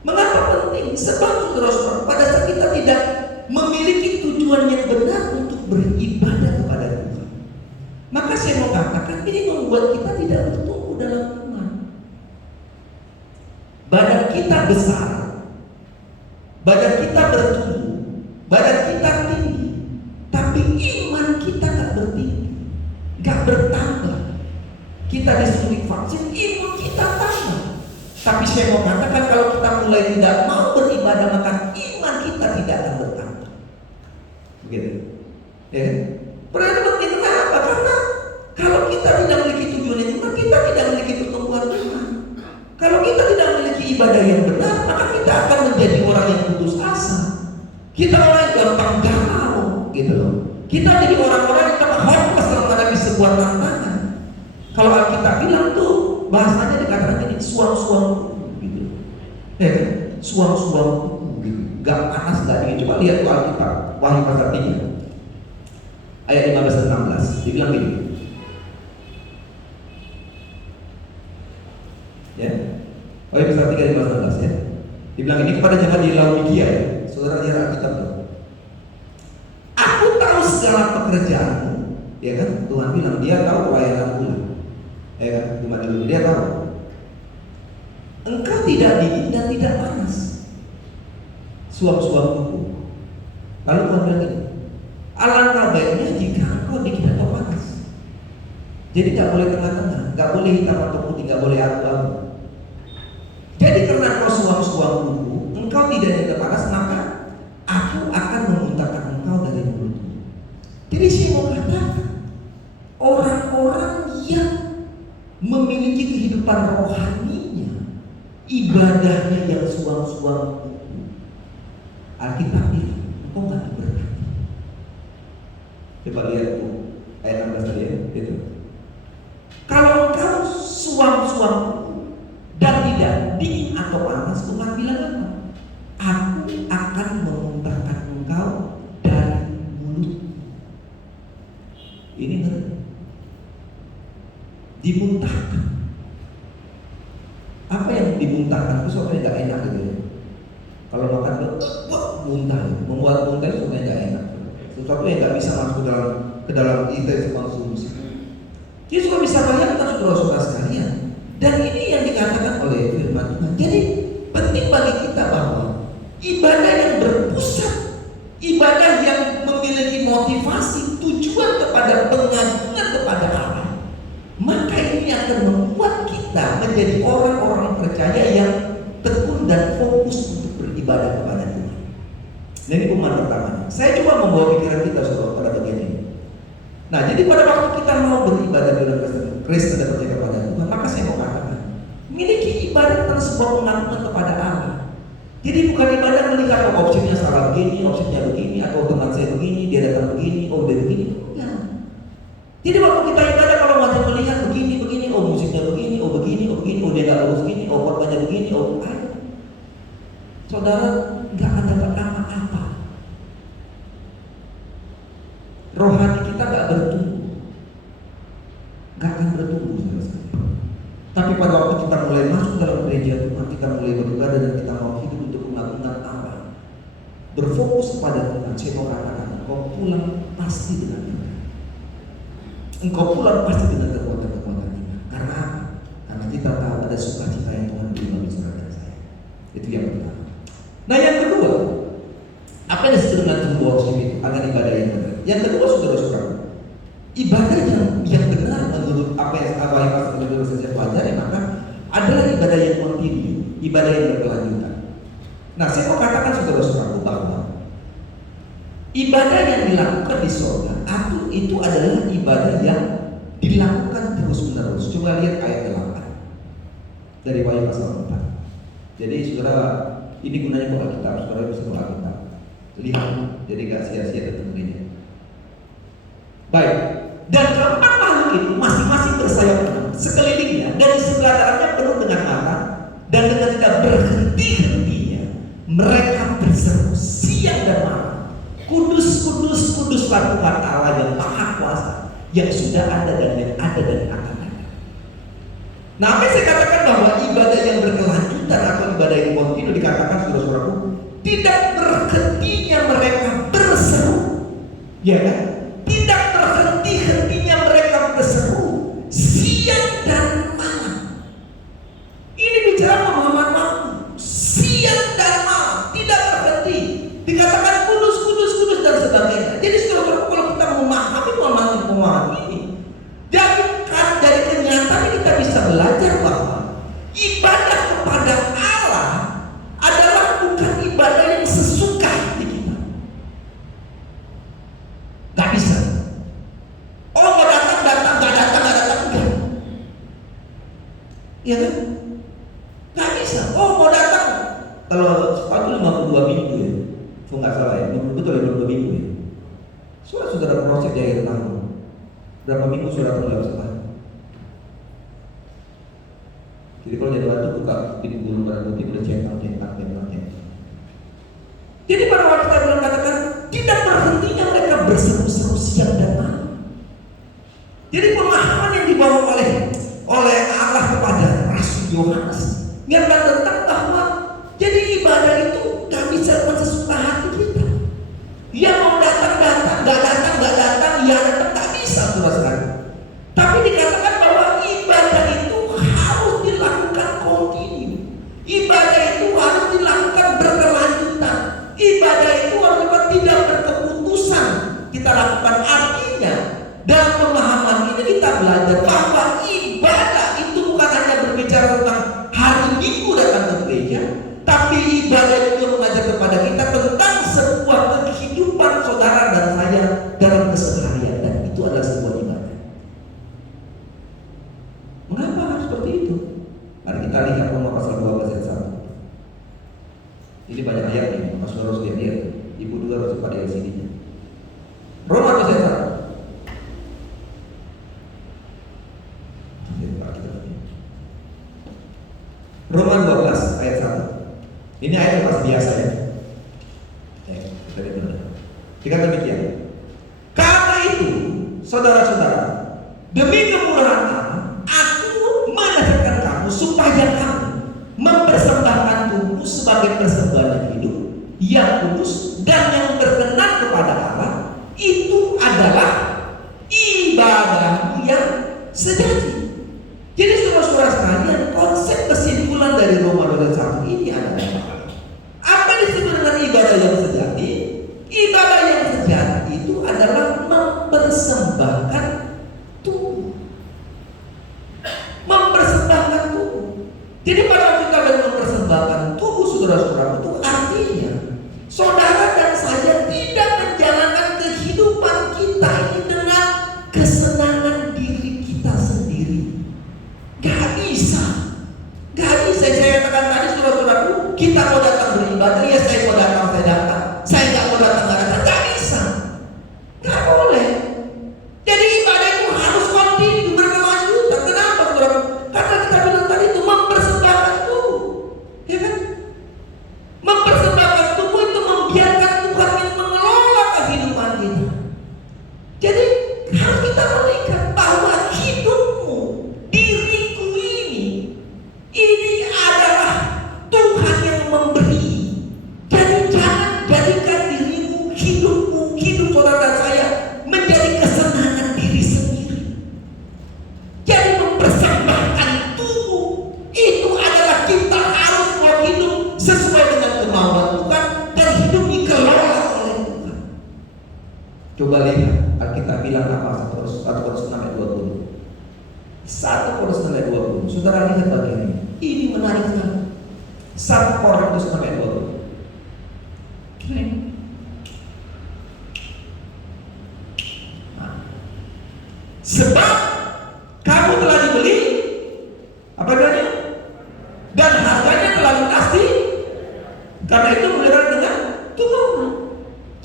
Mengapa penting? Sebab saudara-saudara, pada saat kita tidak memiliki tujuan yang benar untuk beribadah kepada Tuhan, maka saya mau katakan ini membuat kita tidak bertumbuh dalam iman. Badan kita besar, badan kita bertumbuh, badan kita tinggi, tapi iman kita gak bertinggi, gak bertambah. Kita disuntik vaksin, iman kita tambah. Tapi saya mau katakan, kalau kita mulai tidak mau beribadah, maka iman kita tidak akan bertambah. Begitu. Ya. Perhatian penting, kenapa? Karena kalau kita tidak memiliki tujuan yang benar, kita tidak memiliki pertumbuhan iman. Kalau kita tidak memiliki ibadah yang benar, maka kita akan menjadi orang yang putus asa. Kita orang yang gampang galau, gitu loh. Kita jadi orang-orang yang gampang hopeless dalam menghadapi sebuah tantangan. Kalau Alkitab bilang tuh, bahasanya dikatakan ini suam-suam gitu. Suam-suam gitu. Gak panas, gak dingin. Coba lihat tuh Alkitab, Wahyu pasal 3 ayat 15 dan 16. Dibilang gini. Ya. Wahyu pasal 3 ayat 15 dan 16 ya. Dibilang ini kepada jemaat di Laodikia ya. Saudara lihat Alkitab tuh. Aku tahu segala pekerjaanmu, ya kan? Tuhan bilang dia tahu pelayanan bulan. Ya kan? Gimana dulu dia tahu. Engkau tidak dingin dan tidak panas. Suam-suam kuku. Lalu Tuhan bilang ini, alangkah baiknya jika engkau dingin atau panas. Jadi tak boleh tengah-tengah, gak boleh hitam atau putih, gak boleh abu-abu. Jadi karena engkau suam-suam kuku, engkau tidak dingin panas, maka aku akan memuntahkan engkau dari mulutmu. Jadi saya mau katakan, orang-orang yang memiliki kehidupan rohaninya, ibadahnya yang suam-suam, Alkitab bilang, engkau gak diberkati. Coba lihat tuh ayat 16 tadi ya, itu. Kalau engkau suam-suam dan tidak dingin atau panas, Tuhan bilang apa? Aku akan memuntahkan engkau dari mulut. Ini ngeri. Dimuntahkan. Apa yang dimuntahkan itu sesuatu yang gak enak gitu ya. Kalau makan muntah, membuat muntah itu sesuatu yang gak enak. Sesuatu yang gak bisa masuk ke dalam intens konsumsi. Jadi sudah bisa bayangkan saudara-saudara sekalian. Dan ini yang dikatakan oleh firman Tuhan. Jadi penting bagi kita bahwa ibadah yang berpusat, ibadah yang memiliki motivasi, tujuan kepada pengagungan kepada Allah, maka ini akan membuat kita menjadi orang-orang percaya yang tekun dan fokus untuk beribadah kepada Tuhan. Nah, ini pemahaman pertama. Saya coba membawa pikiran kita saudara pada bagian ini. Nah, jadi pada waktu kita mau beribadah di dalam Kristen dan percaya kepada Tuhan, maka saya mau katakan, miliki ibadah adalah sebuah pengakuan kepada Allah. Jadi bukan ibadah melihat opsinya salah begini, opsinya begini, atau teman saya begini, dia datang begini, oh dia begini. Enggak. Jadi waktu kita ibadah kalau masih melihat begini, oh musiknya begini, oh dia gak bagus begini, oh korbannya begini, oh saudara gak ada pertama apa. Rohani kita gak bertumbuh, gak akan bertumbuh saudara. Tapi pada waktu kita mulai masuk dalam gereja Tuhan, kita mulai beribadah dan kita mau hidup untuk mengagungkan Allah, berfokus kepada Tuhan, saya mau katakan, engkau pulang pasti dengan Tuhan. Engkau pulang pasti dengan kekuatan-kekuatan kita. Karena apa? Karena kita tahu ada sukacita yang Tuhan beri bagi saudara saya. Itu yang pertama. Nah yang kedua, apa yang disebut dengan true worship itu? Agar ibadah yang benar. Yang kedua saudara-saudara, ibadah yang benar menurut apa yang saya pelajari, maka adalah ibadah yang kontinu, ibadah yang berkelanjutan. Nah saya mau katakan saudara-saudaraku bahwa ibadah yang dilakukan di surga itu adalah ibadah yang dilakukan terus-menerus. Coba lihat ayat 8 dari Wahyu pasal 4. Jadi saudara, ini gunanya buka kitab, saudara bisa buka kitab. Lihat, jadi gak sia-sia datang gereja. Baik, dan keempat makhluk itu masing-masing bersayap enam sekelilingnya, dan di sebelah darahnya penuh dengan mata, dan dengan tidak berhenti-hentinya mereka berseru siang dan malam, kudus, kudus, kuduslah Tuhan Allah yang maha kuasa, yang sudah ada dan yang ada dan akan ada. Nah, apa yang saya katakan bahwa ibadah yang berkelanjutan atau ibadah yang kontinu dikatakan saudara-saudaraku, tidak berhentinya mereka berseru, ya kan? Tidak berhenti-hentinya mereka berseru siang dan malam. Ini bicara pemahaman waktu, siang dan malam, tidak berhenti. Dikatakan kudus, kudus, kudus dan sebagainya. Jadi saudara-saudara, kalau kita memahami pemahaman ini, dari kenyataan kita bisa belajar bahwa ibadah kepada Allah adalah bukan ibadah yang sesuka hati kita. Gak bisa. Oh mau datang, gak datang, enggak. Iya kan? Gak bisa. Oh mau datang. Kalau sepatu 52 minggu ya, kalau nggak salah ya, betul 52 minggu ya. Saudara proses di akhir tahun, berapa minggu sudah nggak bisa tahan. Jadi kalau jadi waktu buka pintu bulu barang putih udah centang. Jadi pada waktu kita bilang katakan tidak berhentinya mereka berseru-seru siang dan malam. Jadi pemahaman yang dibawa oleh Allah kepada Rasul Yohanes nyatakan tentang bahwa jadi ibadah itu gak bisa sesuka hati kita. Dia mau datang, ya datang, gak bisa saudara-saudara. Tapi dikatakan bahwa ibadah itu harus dilakukan kontinu. Ibadah itu harus dilakukan berkelanjutan. Ibadah itu harus tidak berkeputusan kita lakukan. Artinya dalam pemahaman ini kita belajar bahwa ibadah itu bukan hanya berbicara tentang hari Minggu datang ke gereja, tapi ibadah itu mengajar kepada kita tentang sebuah kehidupan saudara dan saya dalam keseharian, dan itu adalah sebuah ibadah. Mengapa harus seperti itu? Mari kita lihat Roma pasal 12 ayat 1. Ini banyak ayat nih, Mas harus lihat. Ibu juga harus pada di sini. Roma 12 ayat 1. Roma 12 ayat 1. Ini ayat yang masih biasa ya. Dikata demikian. Karena itu, saudara-saudara, demi kemurahan Allah, aku menasihatkan kamu supaya kamu mempersembahkan tubuh sebagai persembahan yang hidup, yang kudus dan yang berkenan kepada Allah. Itu adalah ibadah yang sejati. Jadi saudara-saudara sekalian, konsep kesimpulan dari Roma 12 ini adalah apa disebut dengan ibadah yang sejati? Ibadah yang sejati itu adalah mempersembahkan tubuh. Mempersembahkan tubuh. Jadi pada waktu kita mempersembahkan tubuh saudara-saudara, itu artinya saudara dan saya tidak menjalankan kehidupan kita ini dengan bisa. Gak bisa. Saya katakan tadi saudara-saudaraku, kita mau datang beribadah, ya saya mau datang, saya datang. Saya gak mau datang, gak datang. Gak bisa. Gak boleh. Jadi ibadah itu harus kontinu, berkelanjutan. Kenapa saudara? Karena kita bilang tadi itu mempersembahkan tubuh, ya kan? Mempersembahkan tubuh itu membiarkan Tuhan yang mengelola kehidupan kita. Jadi harus kita melihat bahwa hidupmu, diriku ini adalah Tuhan yang memberi. Jadi jangan jadikan dirimu, hidupmu, hidup saudara dan saya menjadi kesenangan diri sendiri. Jadi mempersembahkan tubuh itu adalah kita harus mau hidup sesuai dengan kemauan Tuhan dan hidup dikelola oleh Tuhan. Coba lihat Alkitab bilang apa? 1 Korintus 6 ayat 20. 1 Korintus 6 ayat 20. Saudara lihat bagian ini. Ini menarik sekali. 1 Korintus 6 ayat 20. Sebab kamu telah dibeli, apa namanya? Dan harganya telah lunasi. Karena itu benar dengan Tuhan.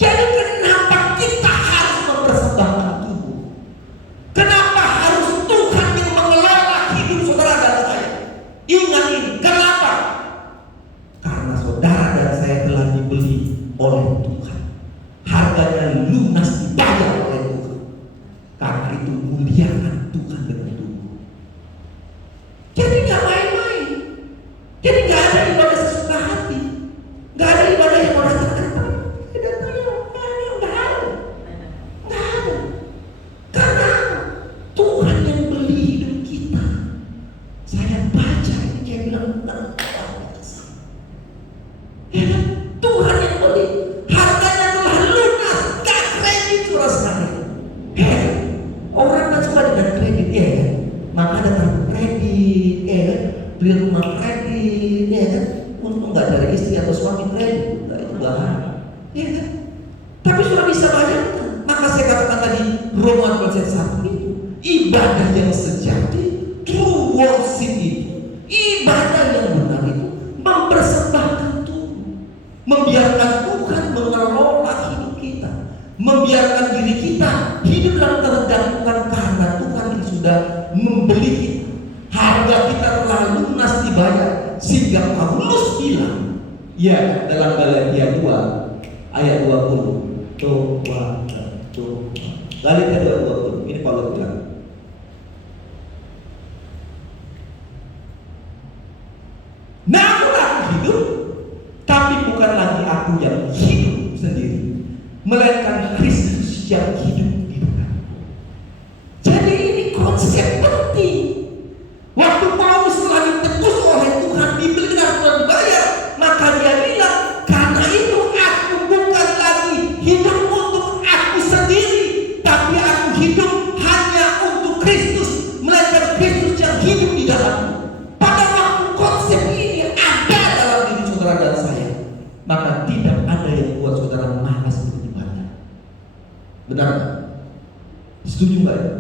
Jadi kenapa kita harus mempersembahkan tubuh? Kenapa harus Tuhan yang mengelola hidup saudara dan saya? Ingat ini, kenapa? Karena saudara dan saya telah dibeli oleh Tuhan. Harganya lunas dibayar oleh Tuhan. Karena itu muliakan Tuhan dengan tubuh. Jadi gak main-main. Jadi gak ada ibadah sesuka hati. Gak ada ibadah yang mau datang-datang. Gak ada. Karena Tuhan yang beli hidup kita. Saya baca ini kayak bilang ya kan? Tuhan yang beli. Harganya telah lunas. Gak kredit saudara sekalian. Orang kan suka dengan kredit, ya kan? Maka datang kredit, ya kan? Beli rumah kredit, ya kan? Untung nggak dari istri atau suami kredit, nah, itu bahaya, ya kan? Tapi sudah bisa bayangkan. Maka saya katakan tadi Roma 12:1 itu ibadah yang sejati, true worship itu, ibadah yang benar itu mempersembahkan tubuh, membiarkan Tuhan mengelola hidup kita, membiarkan diri kita hidup dalam kehendak Tuhan karena Tuhan yang sudah membeli kita. Harga kita telah lunas dibayar. Sehingga Paulus bilang, ya dalam Galatia 2 ayat 20, Galatia 2:20, ini Paulus bilang, namun aku hidup, tapi bukan lagi aku yang hidup sendiri, melainkan Kristus yang hidup di dalam. Jadi ini konsep penting. Waktu Paulus telah ditebus oleh Tuhan, dibeli dan telah dibayar, maka dia bilang, karena itu aku bukan lagi hidup untuk aku sendiri, tapi aku hidup hanya untuk Kristus, melainkan Kristus yang hidup di dalamku. Pada waktu konsep ini ada dalam diri saudara dan saya, maka tidak ada yang buat saudara malas beribadah. Benar nggak? Setuju nggak ya?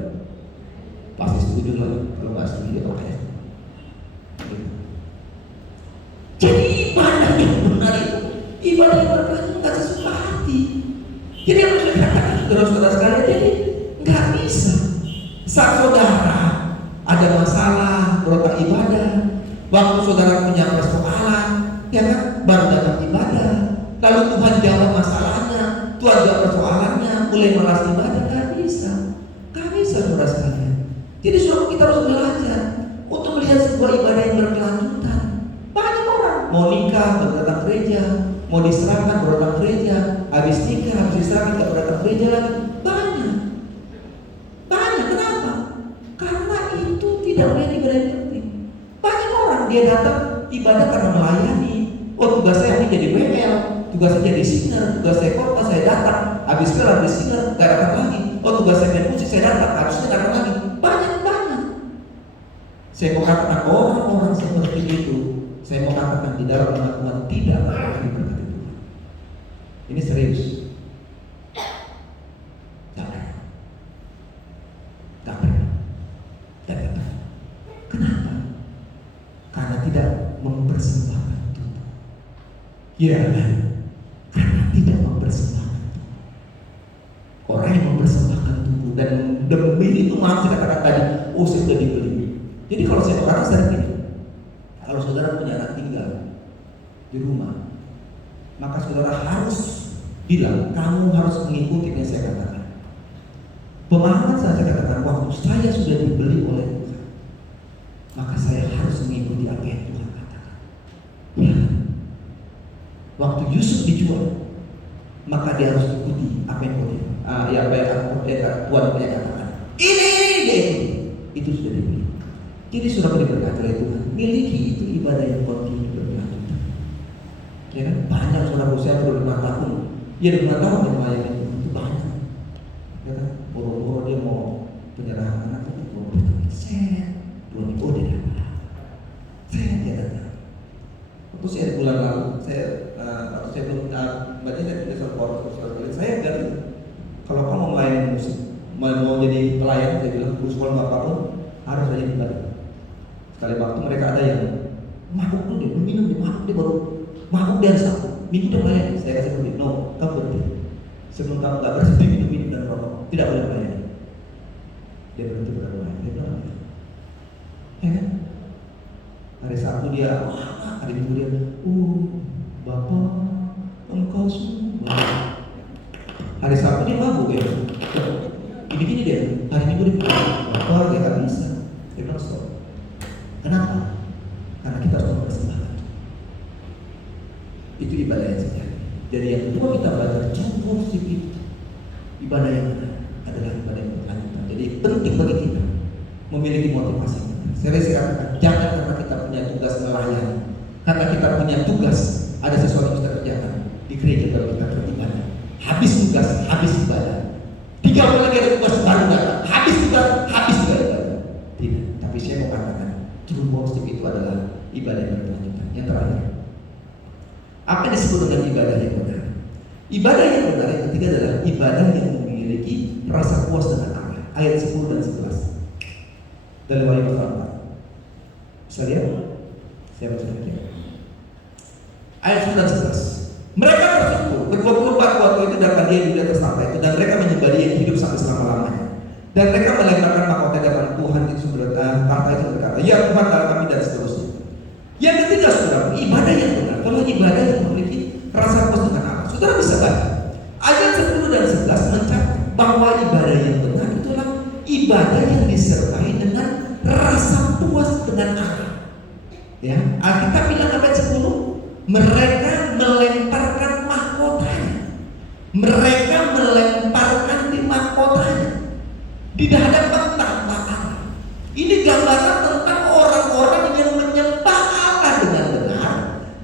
Pasti setuju lah. Kalau nggak setuju ya oke. Jadi ibadah yang benar itu ibadah yang berkelanjutan, nggak sesuka hati. Jadi yang saya katakan saudara-saudara sekalian, jadi nggak bisa. Saat saudara ada masalah berotak ibadah, waktu saudara punya persoalan, ya kan, baru datang ibadah. Lalu Tuhan jawab masalahnya, Tuhan jawab persoalannya, mulai malas ibadah, nggak bisa saudara sekalian. Jadi suruh kita harus belajar untuk melihat sebuah ibadah yang berkelanjutan. Banyak orang mau nikah baru datang gereja, mau diserahkan baru datang gereja, habis nikah habis diserahkan nggak datang gereja lagi. Banyak. Kenapa? Karena itu tidak melihat ibadah yang penting. Banyak orang dia datang ibadah karena melayani. Oh, tugas saya ini jadi WL, tugas saya jadi singer, tugas saya khotbah, saya datang, habis singer, nggak datang lagi. Oh, tugas saya main musik, saya datang, harusnya datang lagi. Banyak. Saya mau katakan orang-orang seperti itu, saya mau katakan di dalam nama Tuhan tidak akan diberkati Tuhan. Ini serius. Tak pernah. Kenapa? Ya, karena tidak mempersembahkan. Orang yang mempersembahkan tubuh dan demi itu maaf saya katakan tadi, oh saya sudah dibeli. Jadi kalau saya berkata saya begini, kalau saudara punya anak tinggal di rumah, maka saudara harus bilang, kamu harus mengikuti yang saya katakan. Pemahaman saya katakan, waktu saya sudah dibeli oleh Tuhan, maka saya harus mengikuti apa yang Tuhan katakan. Ya. Waktu Yusuf dijual, maka dia harus ikuti apa yang Tuhan punya katakan. Ini dia itu sudah dibeli. Jadi sudah diberkati oleh Tuhan. Miliki itu ibadah yang kontinu berkelanjutan. Ya kan? Banyak saudara usia 25 tahun. Ya 25 tahun yang melayani itu banyak. Ya kan? Boro-boro dia mau penyerahan anak itu boro-boro. Saya 2 minggu dia dapat. Saya tidak datang. Waktu saya bulan lalu, waktu saya belum berarti saya tidak support sosial. Saya dari kalau kamu mau melayani musik, mau jadi pelayan, saya bilang sekolah apapun harus aja dibayar. Sekali waktu mereka ada yang mabuk dulu dia, minum dia, mabuk dia baru mabuk dia satu minggu dia melayani. Saya kasih berhenti, no, kamu berhenti. Sebelum kamu nggak berhenti minum dan rokok, tidak boleh melayani. Dia berhenti melayani. Dia bilang, ya kan? Hari Sabtu dia, hari Minggu dia, Bapak, engkau sungguh. Hari Sabtu dia mabuk ya. Gini dia, hari Minggu dia bilang, Bapak dia nggak bisa. Dia bilang stop. Kenapa? Karena kita harus mempersembahkan. Itu ibadah yang sejati. Jadi yang kedua kita belajar true worship itu, ibadah yang benar adalah ibadah yang berkelanjutan. Jadi penting bagi kita memiliki motivasi. Saya katakan, jangan karena kita punya tugas melayani, karena kita punya tugas ada sesuatu yang kita kerjakan di gereja baru kita beribadah. Habis tugas, habis ibadah. 3 bulan lagi ada tugas baru datang. Habis tugas, habis juga ibadah. Tidak. Tapi saya mau katakan, true worship itu adalah ibadah yang berkelanjutan. Yang terakhir, apa yang disebut dengan ibadah yang benar? Ibadah yang benar yang ketiga adalah ibadah yang memiliki rasa puas dengan Allah. Ayat 10 dan 11 dari Wahyu pasal 4. Bisa lihat? Saya baca lagi. Ayat 10 dan 11. Mereka bersyukur berkumpul-kumpul waktu itu dan dia di atas tahta itu, dan mereka menyembah Dia yang hidup sampai selama-lamanya. Dan mereka melemparkan mahkota depan Tuhan itu sumber tahta itu berkata, ya Tuhan dalam kami, dan seterusnya. Yang ketiga, saudara, ibadah yang benar. Kalau ibadah yang memiliki rasa puas dengan Allah, saudara bisa baca ayat 10 dan 11 mencatat bahwa ibadah yang benar itulah ibadah yang disertai dengan rasa puas dengan Allah. Ya, Alkitab bilang ayat 10, mereka melemparkan mahkotanya. Mereka melemparkan di mahkotanya di hadapan tahta Allah. Ini gambaran tentang orang-orang yang menyembah Allah dengan benar,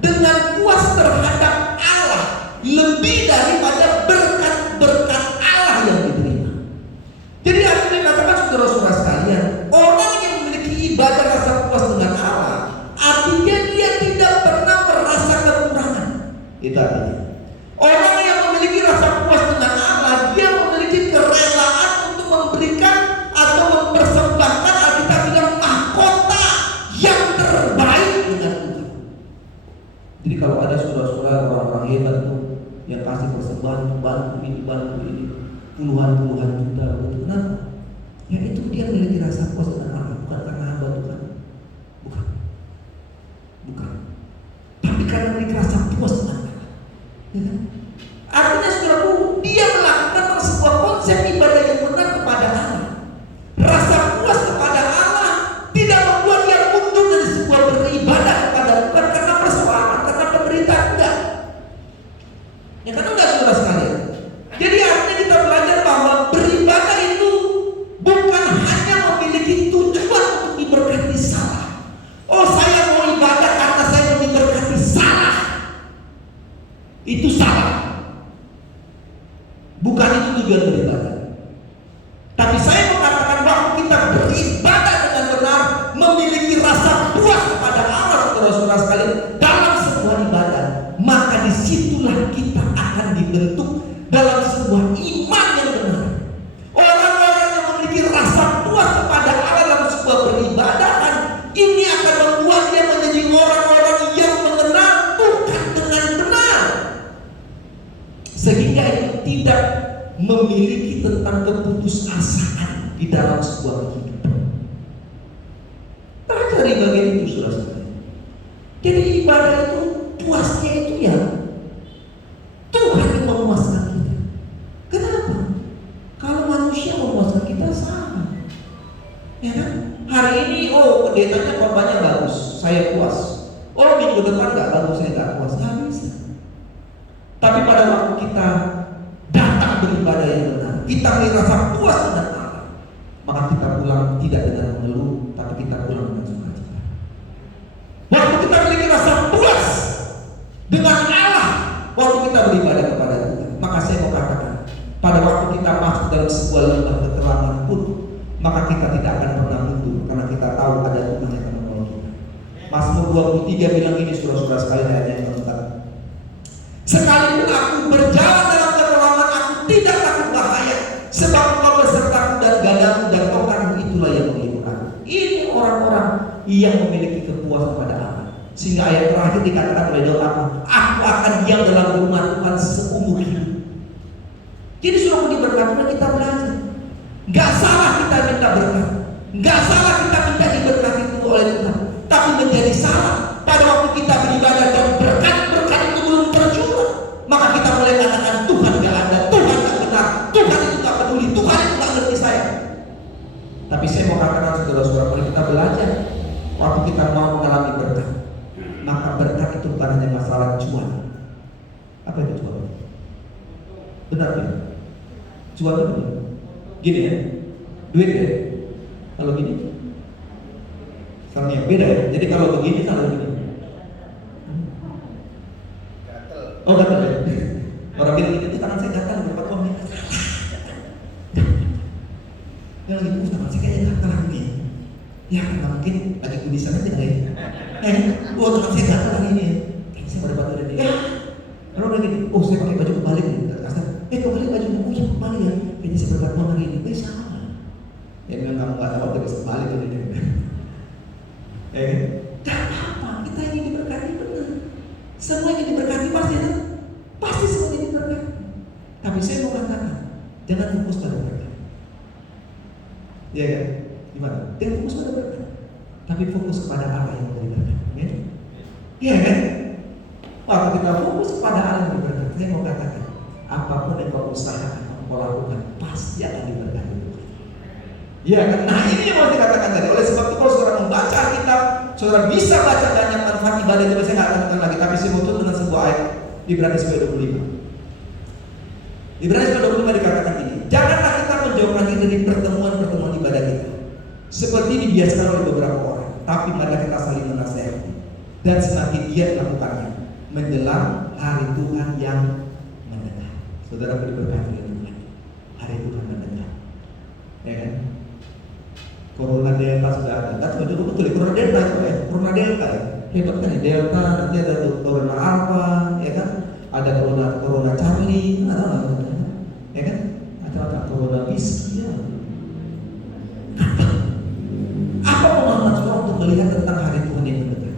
dengan puas terhadap Allah, lebih daripada berkat-berkat Allah yang diterima. Jadi artinya katakan saudara-saudara sekalian, orang yang memiliki ibadah rasa puas dengan Allah, artinya dia tidak pernah merasa kekurangan. Itu artinya orang yang memiliki rasa puas dengan Allah, dia memiliki kerelaan untuk memberikan atau mempersembahkan, Alkitab bilang, mahkota yang terbaik dengan Tuhan. Jadi kalau ada saudara-saudara orang-orang hebat tuh yang kasih persembahan, bantu ini, puluhan juta, kenapa? Ya itu dia memiliki rasa puas dengan Allah, bukan karena hamba Tuhan, bukan, tapi karena memiliki rasa puas dengan Allah. Ya kan? Artinya saudaraku, dia melakukan sebuah konsep ibadah yang benar kepada Allah. Rasa puas kepada Allah tidak membuat dia mundur dari sebuah beribadah kepada Tuhan karena persoalan, karena penderitaan, enggak. Ya kan enggak, saudara sekalian. Jadi artinya kita belajar bahwa beribadah itu bukan hanya memiliki tujuan untuk diberkati salah. Oh, saya mau ibadah karena saya mau diberkati salah. Itu salah. Bukan itu tujuan beribadah. Tapi saya mengatakan waktu kita beribadah dengan benar, memiliki rasa puas kepada Allah, saudara-saudara sekalian, dalam sebuah ibadah, maka disitulah kita akan dibentuk dalam sebuah iman yang benar. Orang-orang yang memiliki rasa puas kepada Allah dalam sebuah peribadahan, ini akan membuat dia menjadi orang-orang yang mengenal Tuhan dengan benar. memiliki tentang keputusasaan di dalam sebuah kehidupan. Pelajari bagian itu saudara-saudara. Jadi ibadah itu puasnya itu ya Tuhan yang memuaskan kita. Kenapa? Kalau manusia memuaskan kita sama, ya kan? Hari ini pendetanya korbannya bagus, saya puas. Minggu depan nggak bagus, saya nggak puas. Nggak bisa. Tapi pada waktu kita datang beribadah yang benar, kita merasa puas dengan Allah, maka kita pulang tidak dengan mengeluh, tapi kita pulang dengan sukacita. Waktu kita memiliki rasa puas dengan Allah, waktu kita beribadah kepada Tuhan, maka saya mau katakan, pada waktu kita masuk dalam sebuah lembah keterlaluan pun, maka kita tidak akan pernah mundur, karena kita tahu ada Tuhan yang akan menolong kita. Mazmur 23 bilang ini, saudara-saudara sekalian, ayatnya yang keempat. Sekalipun aku berjalan dalam keterlaluan, aku tidak takut bahaya, sebab Engkau besertaku dan gadamu dan tongkatmu itulah yang menghibur aku. Ini orang-orang yang memiliki kepuasan pada Allah. Sehingga ayat terakhir dikatakan oleh Daud, aku akan diam dalam rumah Tuhan seumur hidup. Jadi suruh diberkati, kita belajar. Gak salah kita minta berkat, gak salah kita minta diberkati itu oleh Tuhan. Tapi menjadi salah pada waktu kita beribadah dan berkat-berkat itu belum tercurah, maka kita mulai katakan Tuhan gak ada, Tuhan gak benar, Tuhan itu gak peduli, Tuhan itu gak ngerti saya. Tapi saya mau katakan saudara-saudara, kalau kita belajar, waktu kita mau mengalami berkat, maka berkat itu bukan hanya masalah cuan. Apa itu cuan? Benar ya? Cuan itu benar. Gini ya, duit ya. Kalau gini, salahnya beda ya. Jadi kalau begini, kalau begini. Oh gatel ya. Orang bilang itu tangan saya gatel, berapa uang nih? Yang lagi tangan saya kayaknya gatel hari ini. Ya karena mungkin lagi kudisan aja kali ya. Tangan saya gatel hari ini. Kayaknya saya pada batu dari. Kalau udah gini, saya pakai baju kebalik nih. Kebalik bajunya, ya kebalik ya. Kayaknya saya berkat uang hari ini. Sama. Ya memang kamu gak tahu terus kebalik ini. Gak apa-apa, kita ingin diberkati benar. Semua ingin diberkati pasti kan? Pasti semua ingin diberkati. Tapi saya mau katakan, jangan fokus pada berkat. Iya kan? Gimana? Jangan fokus pada berkat, tapi fokus kepada Allah yang memberi berkat. Iya kan? Waktu kita fokus kepada Allah yang memberi berkat, saya mau katakan, apapun yang kau usahakan, kau lakukan, pasti akan diberkati. Iya kan? Nah ini yang mau dikatakan tadi. Oleh sebab itu kalau saudara membaca Alkitab, saudara bisa baca banyak manfaat ibadah itu. Saya nggak akan katakan lagi, tapi saya mau tutup dengan sebuah ayat di Ibrani 25. Ibrani 25 dikatakan ini, janganlah kita menjauhkan diri dari pertemuan-pertemuan ibadah kita seperti dibiasakan oleh beberapa orang, tapi mari kita saling menasihati dan semakin giat melakukannya menjelang hari Tuhan yang mendekat. Saudara berberkati oleh Tuhan, hari Tuhan mendekat, ya kan? Corona Delta sudah ada, kan betul ya, Corona Delta itu ya, Corona Delta ya, hebat kan ya, Delta, nanti ada Corona Alpha, ya kan, ada Corona Charlie, ya kan, ada Corona Whiskey, ya. Apa pemahaman saudara untuk melihat tentang hari Tuhan yang mendekat?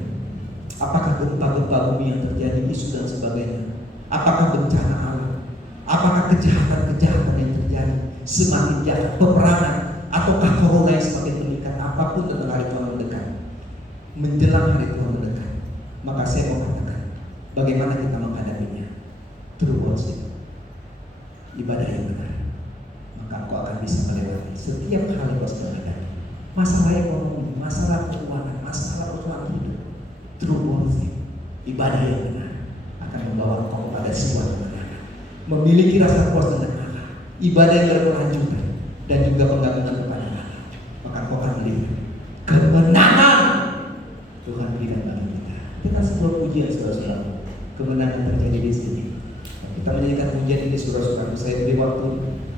Apakah gempa-gempa bumi yang terjadi, isu dan sebagainya? Apakah bencana alam? Apakah kejahatan-kejahatan yang terjadi semakin jahat, peperangan? Ataukah corona yang semakin meningkat? Apapun tentang hari Tuhan mendekat, menjelang hari Tuhan mendekat, maka saya mau katakan bagaimana kita menghadapinya. True worship, ibadah yang benar, maka kau akan bisa melewati setiap hal yang kau sedang hadapi. Masalah ekonomi, masalah keuangan, masalah urusan hidup. True worship, ibadah yang benar akan membawa kau pada sebuah kemenangan, memiliki rasa puas dengan Allah, ibadah yang berkelanjutan dan juga penggabungan kepada Allah, maka kau akan melihat kemenangan Tuhan berikan bagi kita. Kita sebuah pujian saudara-saudara, kemenangan terjadi di sini. Kita menyanyikan pujian ini saudara-saudara. Saya beri waktu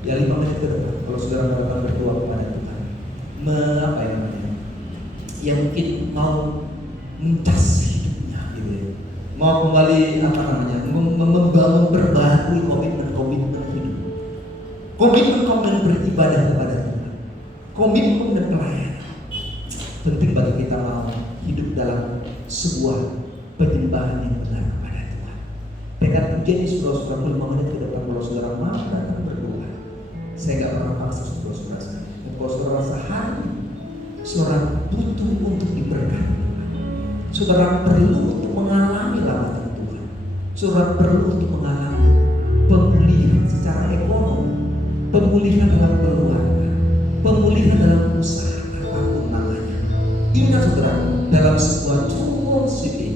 ya 5 menit ke depan. Kalau saudara melakukan berdoa kepada Tuhan, apa yang namanya? Yang mungkin mau mencas hidupnya, gitu ya. Mau kembali apa namanya? Membangun perbarui komitmen hidup. Komitmen beribadah kepada Tuhan, komitmen pelayanan. Penting bagi kita mau hidup dalam sebuah penyembahan yang benar kepada Tuhan. Dengan pujian saudara-saudara 5 menit ke depan, kalau saudara mau datang berdoa, Saya nggak pernah paksa saudara-saudara. Kalau saudara sehari, saudara butuh untuk diberkati. Saudara perlu untuk mengalami lambatan Tuhan. Saudara perlu untuk mengalami pemulihan secara ekonomi, pemulihan dalam keluarga, pemulihan dalam usaha, apapun namanya. Ingat saudara, dalam sebuah true ini,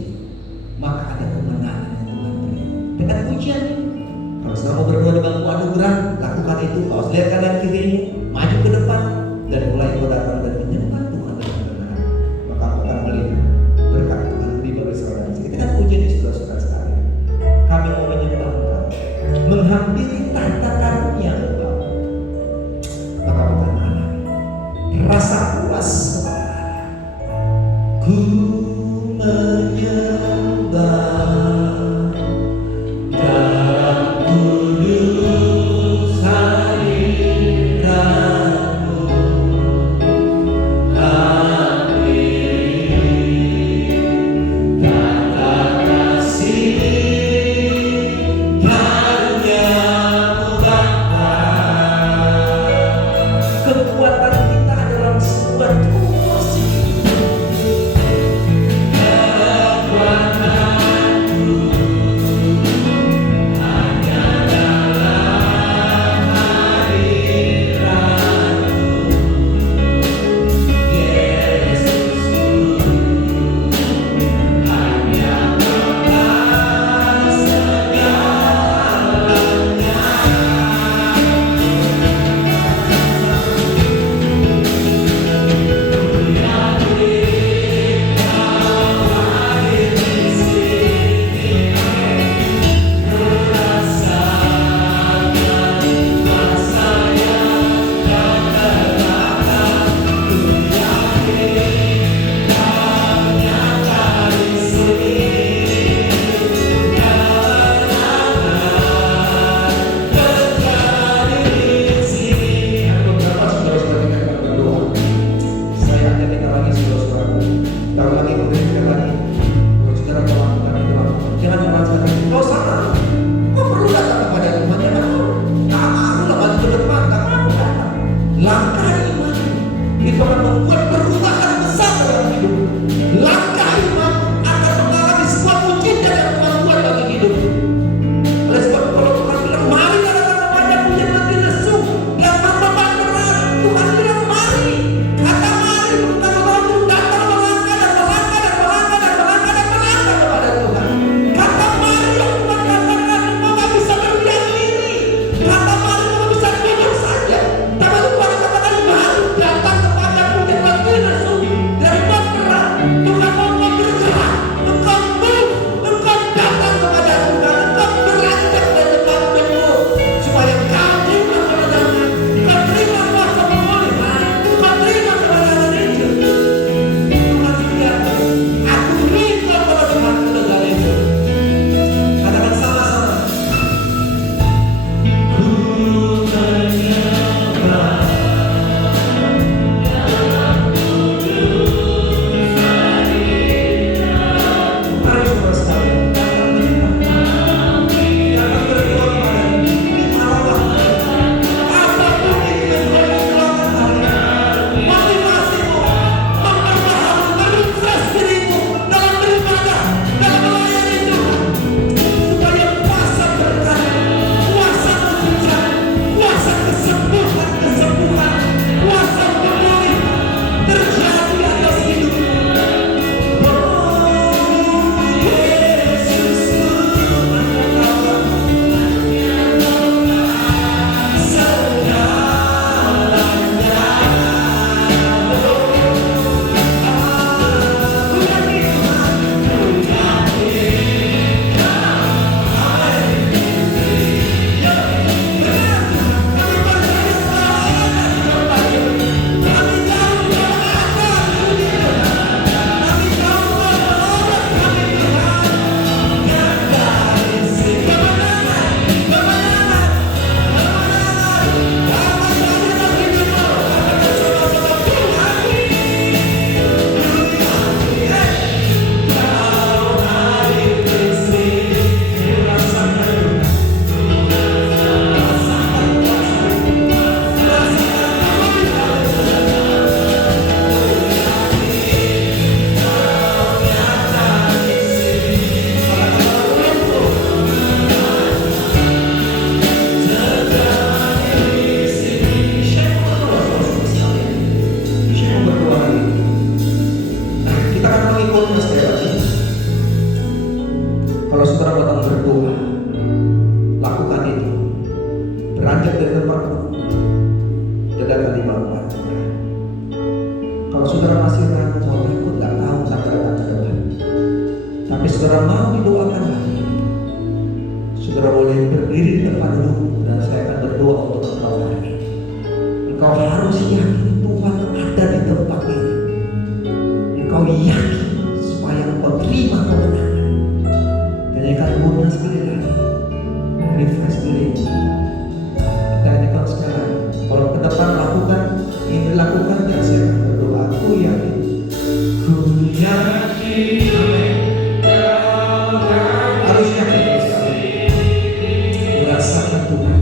maka ada kemenangan yang Tuhan beri. Dengan pujian, kalau saudara mau berdoa di bangku anugerah, lakukan itu. Kalau lihat kanan kirimu, maju ke depan dan mulai kau datang dan menyembah Tuhan dengan benar. Maka kau akan melihat berkat Tuhan beri bagi saudara. Kita kan pujian di saudara-saudara sekalian. Kami mau menyembah Engkau, menghampiri tahta karunia Engkau. Maka bukan mana rasa puas kepada Allah. Ku menyembah dalam kudus hadirat-Mu, hampiri tata kasih karunia-Mu Bapa. Kekuatan kita dalam sebuah tulus saudara masih ragu, takut, gak tahu apa datang ke depan, tapi saudara mau didoakan lagi, saudara boleh berdiri di depan dulu dan saya akan berdoa untuk engkau hari ini. Engkau harus yakin Tuhan ada di tempat ini. Engkau yakin supaya engkau terima kemenangan. Nyanyikan bunga sekali lagi, refresh diri. Kita nyanyikan sekarang. Kalau ke depan lakukan, ini dilakukan dan saya akan berdoa. Aku yakin, ku yakin, harus yakin sekali. Ku rasakan Tuhan.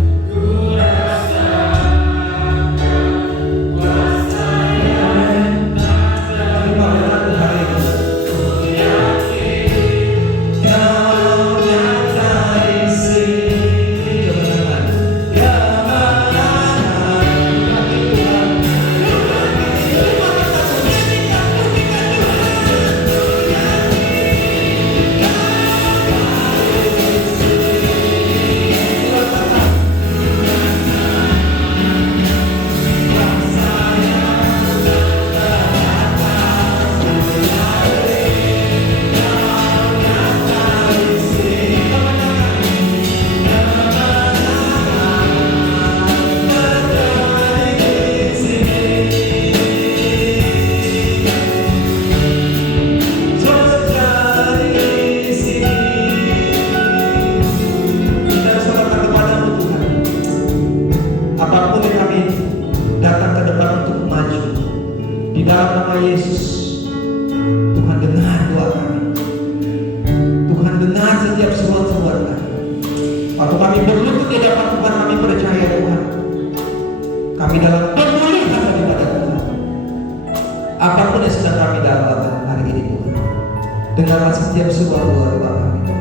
Dengarlah setiap sebuah doa kami.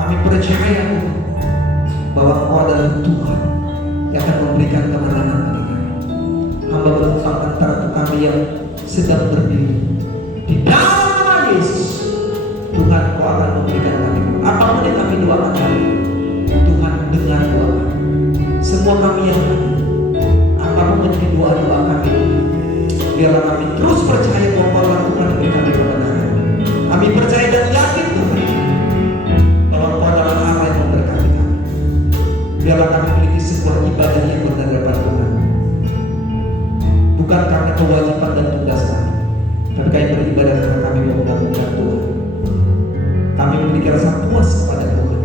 Kami percaya Tuhan bahwa Engkau adalah Tuhan yang akan memberikan kemenangan bagi kami. Hamba berdoa antara kami yang sedang berdiri di dalam nama Yesus. Tuhan, Engkau akan memberikan kami apapun yang kami doakan kami. Tuhan, dengar doa kami. Semua kami yang hadir, apapun menjadi doa-doa kami, biarlah kami terus percaya bahwa Tuhan beri kami kemenangan. Kami percaya dan yakin Tuhan bahwa Engkau adalah Allah yang memberkati kami. Biarlah kami memiliki sebuah ibadah yang benar daripada Tuhan, bukan karena kewajiban dan tugas kami, tapi kami beribadah karena kami mau mengagungkan Tuhan. Kami memiliki rasa puas kepada Tuhan,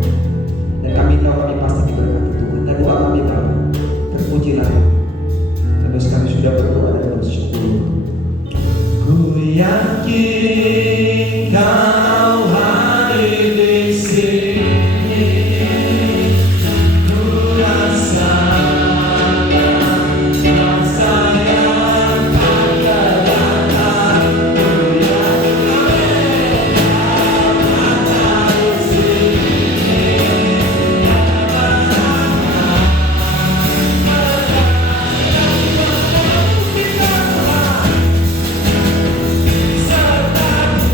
dan kami tahu kami pasti diberkati Tuhan. Dan doa kami Bapa, terpujilah Tuhan. Terus kami sudah berdoa dan bersyukur. Ku yakin Kau hadir di sini, ku rasakan rasa yang tak terdapat. Ku yakin Kau ada di sini, serta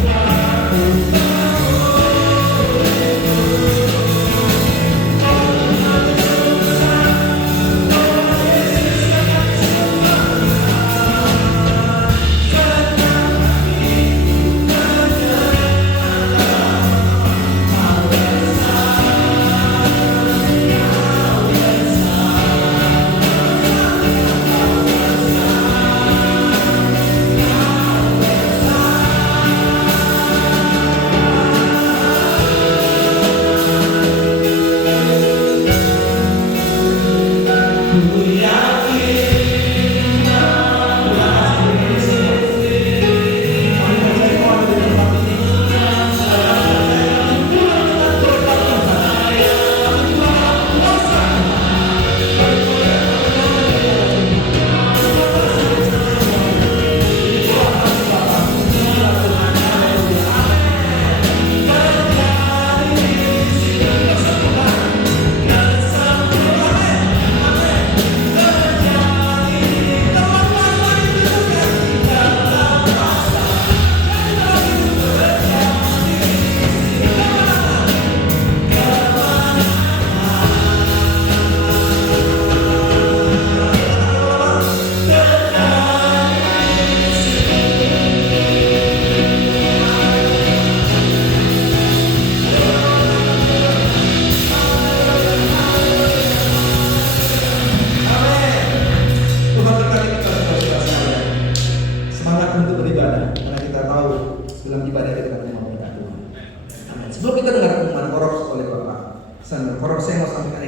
untuk beribadah karena kita tahu dalam ibadah kita akan memuliakan Tuhan. Amin. Sebelum kita dengar pengumuman koros oleh Bapak Samuel Koros, saya mau sampaikan